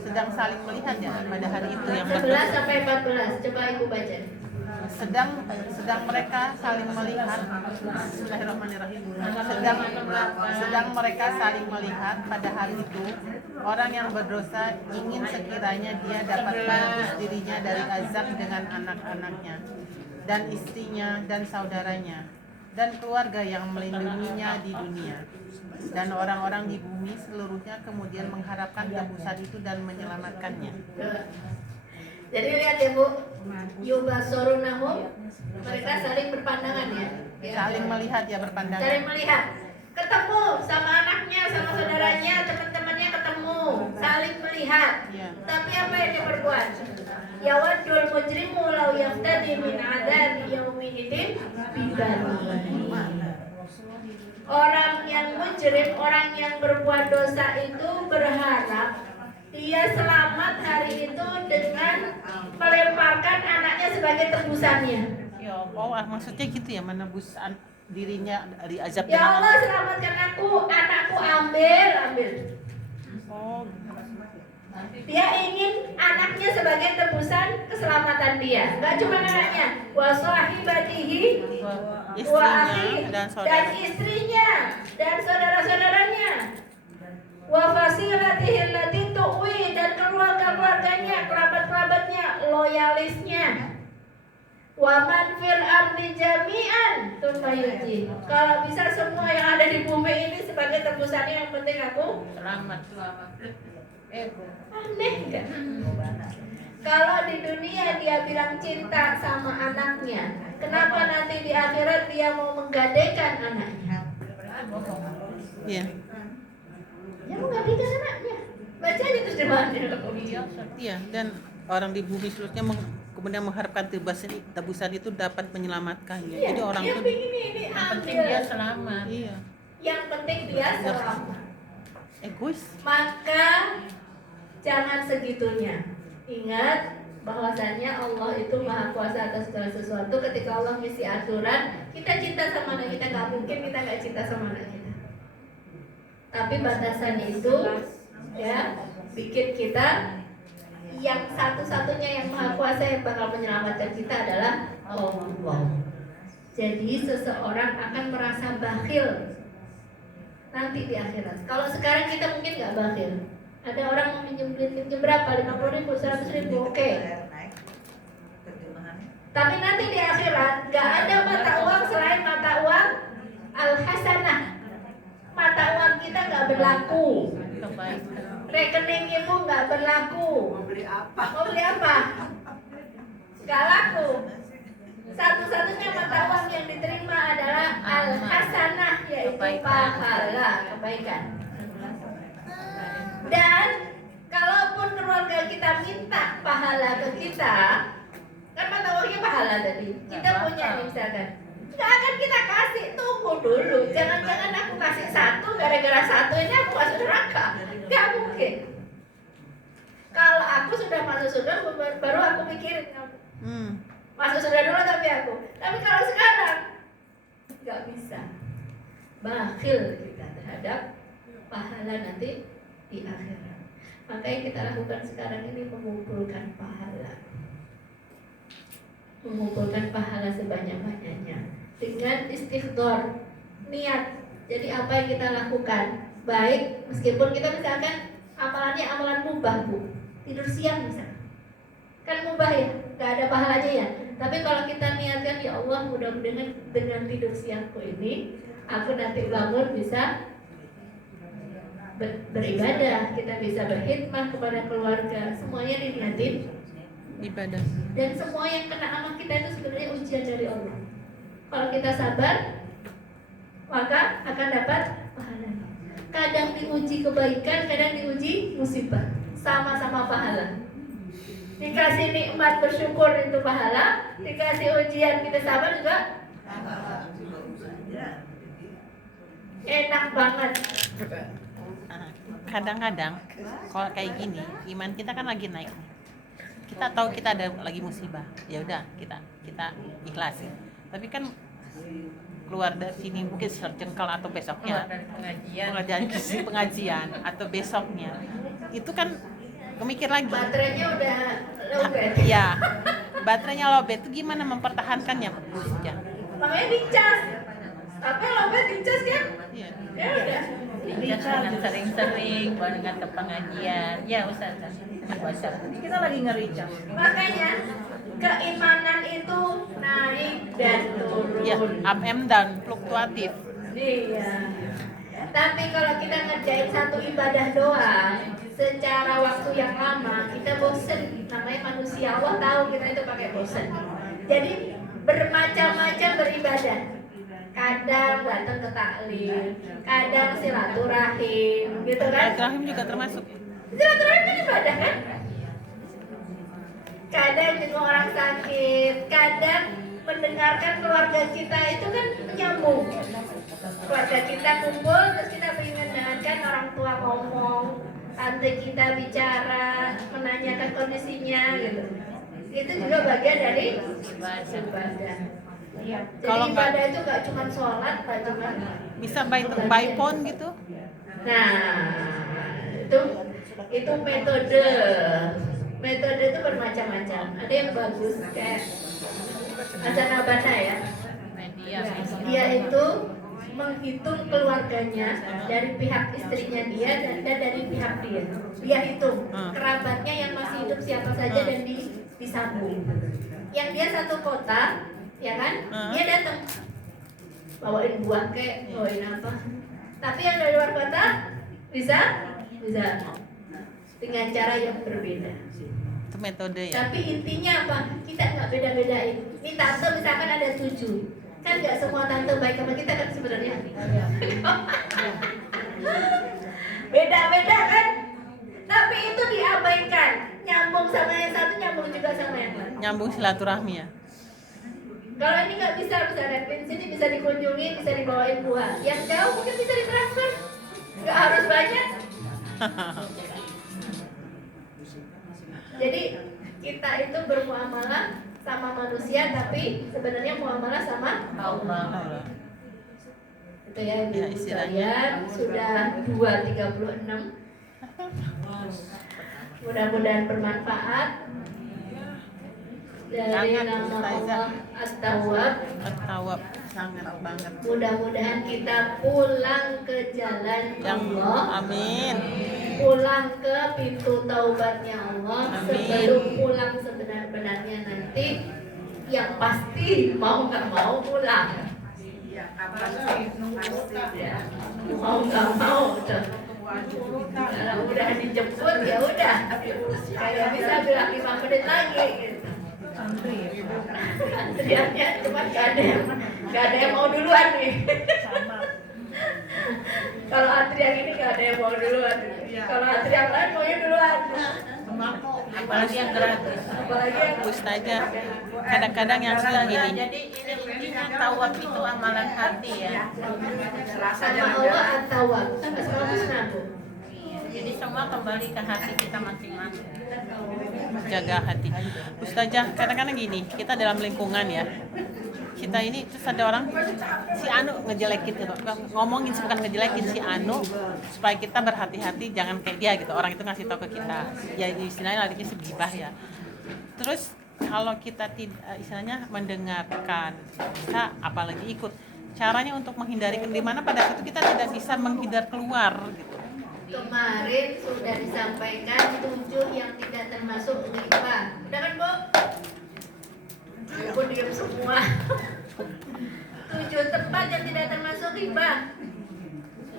sedang saling melihat ya pada hari itu yang 11 sampai 14. Coba Ibu baca. sedang mereka saling melihat. Bismillahirrahmanirrahim. sedang mereka saling melihat pada hari itu, orang yang berdosa ingin sekiranya dia dapat menebus dirinya dari azab dengan anak-anaknya dan istrinya dan saudaranya dan keluarga yang melindunginya di dunia, dan orang-orang di bumi seluruhnya kemudian mengharapkan tebusan itu dan menyelamatkannya. Jadi lihat ya Bu, yubassorunahum, mereka saling berpandangan ya. Saling melihat ya, berpandangan. Saling melihat. Ketemu sama anaknya, sama saudaranya, teman-temannya ketemu, saling melihat. Iya. Tapi apa yang dia perbuat? Yawaddul mujrimu law yaftadi min adabi yaumi idzin bibani. Orang yang mujrim, orang yang berbuat dosa itu berharap dia selamat hari itu dengan melemparkan anaknya sebagai tebusannya. Ya Allah, maksudnya gitu ya, menebus dirinya dari azab. Ya Allah, selamatkan aku, anakku ambil. Oh, Dia ingin anaknya sebagai tebusan keselamatan dia. Gak cuma anaknya, wa sahibatihi, wa akhi, istrinya dan dan istrinya dan saudara-saudaranya, wa fasilatihi allati tuwi, dan keluarga-keluarganya, kerabat-kerabatnya, loyalisnya. Wa man fil ardi jami'an tumayuji. Kalau bisa semua yang ada di bumi ini sebagai tebusannya, yang penting aku Selamat. aneh kan? Kalau di dunia dia bilang cinta sama anaknya, kenapa nanti di akhirat dia mau menggadaikan anaknya? iya. Dia menggadaikan anaknya. Baca aja terus di mana? Iya, dan orang di bumi seluruhnya kemudian mengharapkan tebusan itu dapat menyelamatkannya. Iya, Jadi orang dia itu pingin ini Yang penting ambil. dia selamat. iya. yang penting dia selamat. Egois. Maka jangan segitunya. Ingat bahwasanya Allah itu maha kuasa atas segala sesuatu. Ketika Allah ngisi aturan, kita cinta sama anak kita, nggak mungkin kita nggak cinta sama anak kita. Tapi batasannya itu ya bikin kita yang satu-satunya yang maha kuasa yang bakal menyelamatkan kita adalah Allah. Jadi seseorang akan merasa bakhil nanti di akhirat. Kalau sekarang kita mungkin nggak bakhil. Ada orang mau minjem berapa? 50.000, 100.000, oke. Tapi nanti di akhirat nggak ada mata uang selain mata uang al-hasanah. Mata uang kita nggak berlaku. Kebaikan. Rekening ibu nggak berlaku. Mau beli apa? Mau beli apa? Nggak laku. Satu-satunya mata uang yang diterima adalah al-hasanah, yaitu pahala, kebaikan. Dan kalaupun keluarga kita minta pahala ke kita, kan mata uangnya pahala tadi. Kita punya nih misalkan, nggak akan kita kasih, tunggu dulu. Jangan-jangan aku kasih satu, gara-gara satu ini aku masuk neraka. Nggak mungkin. Kalau aku sudah masuk surga, baru aku mikirin kamu. Masuk surga dulu tapi aku. Tapi kalau sekarang nggak bisa. Bakhil kita terhadap pahala nanti di akhirat. Maka yang kita lakukan sekarang ini mengumpulkan pahala. Mengumpulkan pahala sebanyak-banyaknya dengan istighdar, niat. Jadi apa yang kita lakukan baik, meskipun kita misalkan amalannya amalan mubah, Bu. Tidur siang misalnya, kan mubah ya, nggak ada pahalanya ya. Tapi kalau kita niatkan, ya Allah, mudah-mudahan dengan tidur siangku ini aku nanti bangun bisa beribadah, kita bisa berkhidmah kepada keluarga. Semuanya diniatin Ibadah. dan semua yang kena amal kita itu sebenarnya ujian dari Allah. Kalau kita sabar, maka akan dapat pahala. Kadang diuji kebaikan, kadang diuji musibah. Sama-sama pahala. Dikasih nikmat bersyukur itu pahala, dikasih ujian kita sabar juga enak banget. Kadang-kadang kalau kayak gini, iman kita kan lagi naik. Kita tahu kita ada lagi musibah, ya udah kita ikhlasin. Tapi kan keluar dari sini mungkin sejengkal atau besoknya pengajian atau besoknya itu kan kemikir lagi. Baterainya udah lowbat. Ya, baterainya lowbat itu gimana mempertahankannya, Bu Sija? Makanya dicas. Tapi lowbat dicas kan? Iya. Ya udah. Dicas dengan sering-sering, dengan ke pengajian. Ya Ustazah, baca. Kita lagi nge-recharge. Makanya keimanan itu naik dan turun. Ya, up and down, fluktuatif. Iya. Tapi kalau kita ngerjain satu ibadah doang, secara waktu yang lama kita bosen. Namanya manusia, Allah tahu kita itu pakai bosen. Jadi bermacam-macam beribadah. Kadang datang ke taklim, kadang silaturahim, gitu kan? Silaturahim juga termasuk. Silaturahim kan ibadah kan? Kadang jenguk orang sakit, kadang mendengarkan keluarga kita itu kan nyambung. Keluarga kita kumpul, terus kita mendengarkan orang tua ngomong, tante kita bicara, menanyakan kondisinya gitu. Itu juga bagian dari ibadah. Iya. Jadi Kalau ibadah itu gak cuma sholat, gak cuma Bisa by phone gitu. Nah, itu metode. Metode itu bermacam-macam. Ada yang bagus kayak Hasan Abana ya. Dia itu menghitung keluarganya dari pihak istrinya dia dan dari pihak dia. Dia hitung kerabatnya yang masih hidup siapa saja dan disambung. Yang dia satu kota, ya kan? Dia datang bawain buah kek, bawain apa. Tapi yang dari luar kota bisa dengan cara yang berbeda. Itu metode ya. Tapi intinya apa? Kita nggak beda-bedain. Ini tante misalkan ada 7, kan nggak semua tante baik sama kita kan sebenarnya. Beda-beda kan? Tapi itu diabaikan. Nyambung sama yang satu, nyambung juga sama yang lain. Nyambung silaturahmi ya. Kalau ini nggak bisa, misalnya di sini bisa dikunjungi, bisa dibawain buah. Yang jauh mungkin bisa ditransfer, nggak harus banyak. Jadi kita itu bermuamalah sama manusia, tapi sebenarnya muamalah sama Allah. Itu ya, Ya, Ibu istilahnya. sekalian, sudah 2:36. Mudah-mudahan bermanfaat. Dari Sangat, nama Ustazah. Allah As-Tawwab. Tawab sangat banget. Mudah-mudahan kita pulang ke jalan Yang Allah, amin. pulang ke pintu taubatnya Allah. Amin. Sebelum pulang sebenar-benarnya nanti, yang pasti mau nggak mau pulang. Iya, kapan sih? Pasti. Ya, mau nggak mau tuh. Kalau udah dijemput ya udah, kayak bisa bilang 5 menit lagi gitu. Antriannya cuma gak ada yang mau duluan nih. Kalau antrian ini gak ada yang mau duluan. Kalau antrian lain maunya duluan. Apalagi yang gratis. Apalagi yang Ustazah, kadang-kadang yang sudah Ya, gini. jadi ini intinya tawab itu amalan hati ya. sama Allah At-Tawwab. Asmaul Husna, Bu. Jadi semua kembali ke hati kita masing-masing. Jaga hati. Ustazah, kadang-kadang gini, kita dalam lingkungan ya. Kita ini terus ada orang si Anu ngejelekin gitu. Ngomongin sih, bukan ngejelekin si Anu supaya kita berhati-hati jangan kayak dia gitu. Orang itu ngasih tahu ke kita. Ya istilahnya larinya segibah ya. Terus kalau kita tidak istilahnya mendengarkan, kita apalagi ikut. Caranya untuk menghindari di mana pada saat itu kita tidak bisa menghindar keluar gitu. Kemarin sudah disampaikan 7 yang tidak termasuk riba. Udah kan, Bu? Ibu diam semua. 7 tempat yang tidak termasuk riba.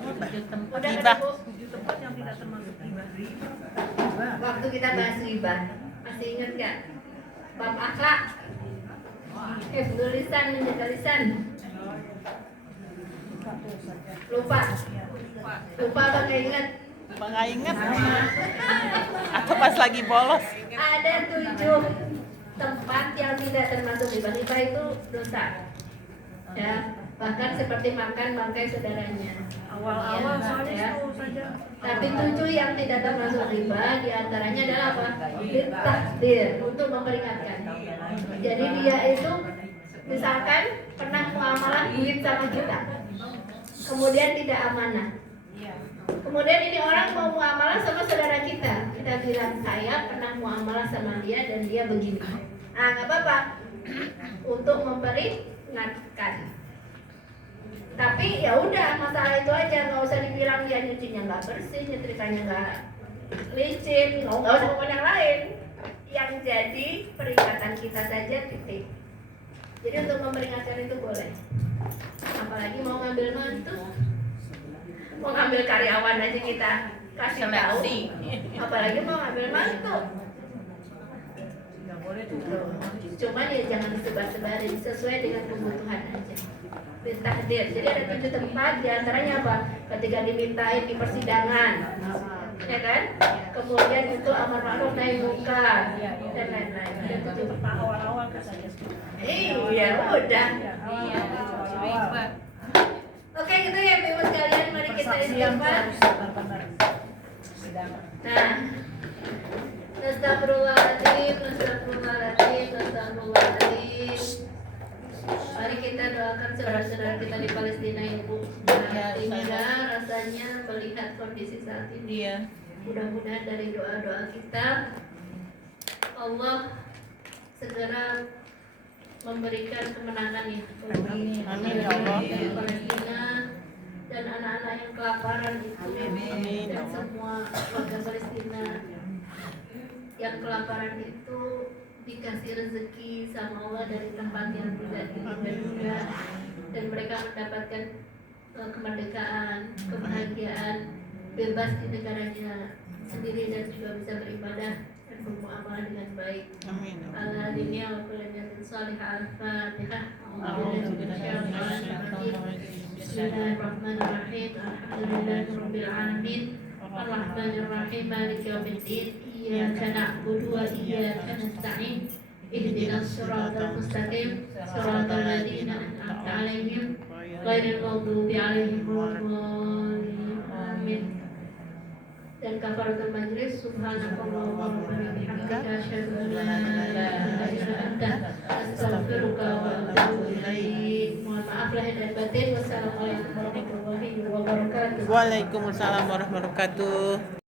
Udah Riba. kan, Bu? Waktu kita bahas riba, masih ingat gak? Bab akhlak, hifdzul lisan, menjaga lisan. Lupa apa nggak ingat? Nggak ingat. Atau pas lagi bolos. Ada 7 tempat yang tidak termasuk riba. Riba itu dosa. Ya, bahkan seperti makan bangkai saudaranya. Awal-awal Ya, soalnya ya. itu saja. Tapi 7 yang tidak termasuk riba, diantaranya adalah apa? Takdir, untuk memperingatkan. Jadi dia itu misalkan pernah muamalah duit sama kita, kemudian tidak amanah. Kemudian ini orang mau muamalah sama saudara kita, kita bilang saya pernah muamalah sama dia dan dia begini. Ah, nggak apa-apa, untuk memperingatkan. Tapi ya udah, masalah itu aja, nggak usah dibilang dia nyucinya nggak bersih, nyetrikanya nggak licin, nggak usah ngomong yang lain. Yang jadi peringatan kita saja, titik. Jadi untuk memperingatkan itu boleh. Apalagi mau ngambil mantu, mau ngambil karyawan aja kita kasih tahu. Seleksi. Apalagi mau ngambil mantu. Cuman ya jangan disebar-sebarin, sesuai dengan kebutuhan aja. Takdir. Jadi ada 7 tempat, diantaranya apa? Ketika dimintain di persidangan, ya kan? Kemudian itu amar ma'ruf nahi munkar dan lain-lain. Ada 7 Awal-awal katanya. Iya, udah. Oke, gitu ya, Ibu sekalian, mari kita istighfar. Nah, Astagfirullahaladzim, astagfirullahaladzim, astagfirullahaladzim. Mari kita doakan saudara-saudara kita di Palestina ini, Bu. Sehingga rasanya melihat kondisi saat ini. Iya. Mudah-mudahan dari doa-doa kita Allah segera memberikan kemenangan ya bagi Amin, ya Allah. Palestina dan anak-anak yang kelaparan itu. Amin, ya Dan Allah. semua warga Palestina yang kelaparan itu dikasih rezeki sama Allah dari tempat yang tidak diduga-duga dan mereka mendapatkan kemerdekaan, kebahagiaan, bebas di negaranya sendiri dan juga bisa beribadah dan bermuamalah dengan baik. Amin. Ala dunia wa kulli niyatin salihah. Al-Fatihah. Bismillahirrahmanirrahim. Alhamdulillahirabbil alamin. Arrahmanirrahim. Maliki yaumiddin. Iyyaka na'budu wa iyyaka nasta'in. اهدنا الصراط المستقيم صراط الذين أنعمت عليهم غير المغضوب عليهم ولا الضالين آمين. Dan kafaratul majlis subhanakallahumma wa bihamdika asyhadu an la ilaha illa anta astaghfiruka wa atubu ilaik. Mohon maaf lahir dan batin. Wassalamualaikum warahmatullahi wabarakatuh. Waalaikumsalam warahmatullahi wabarakatuh.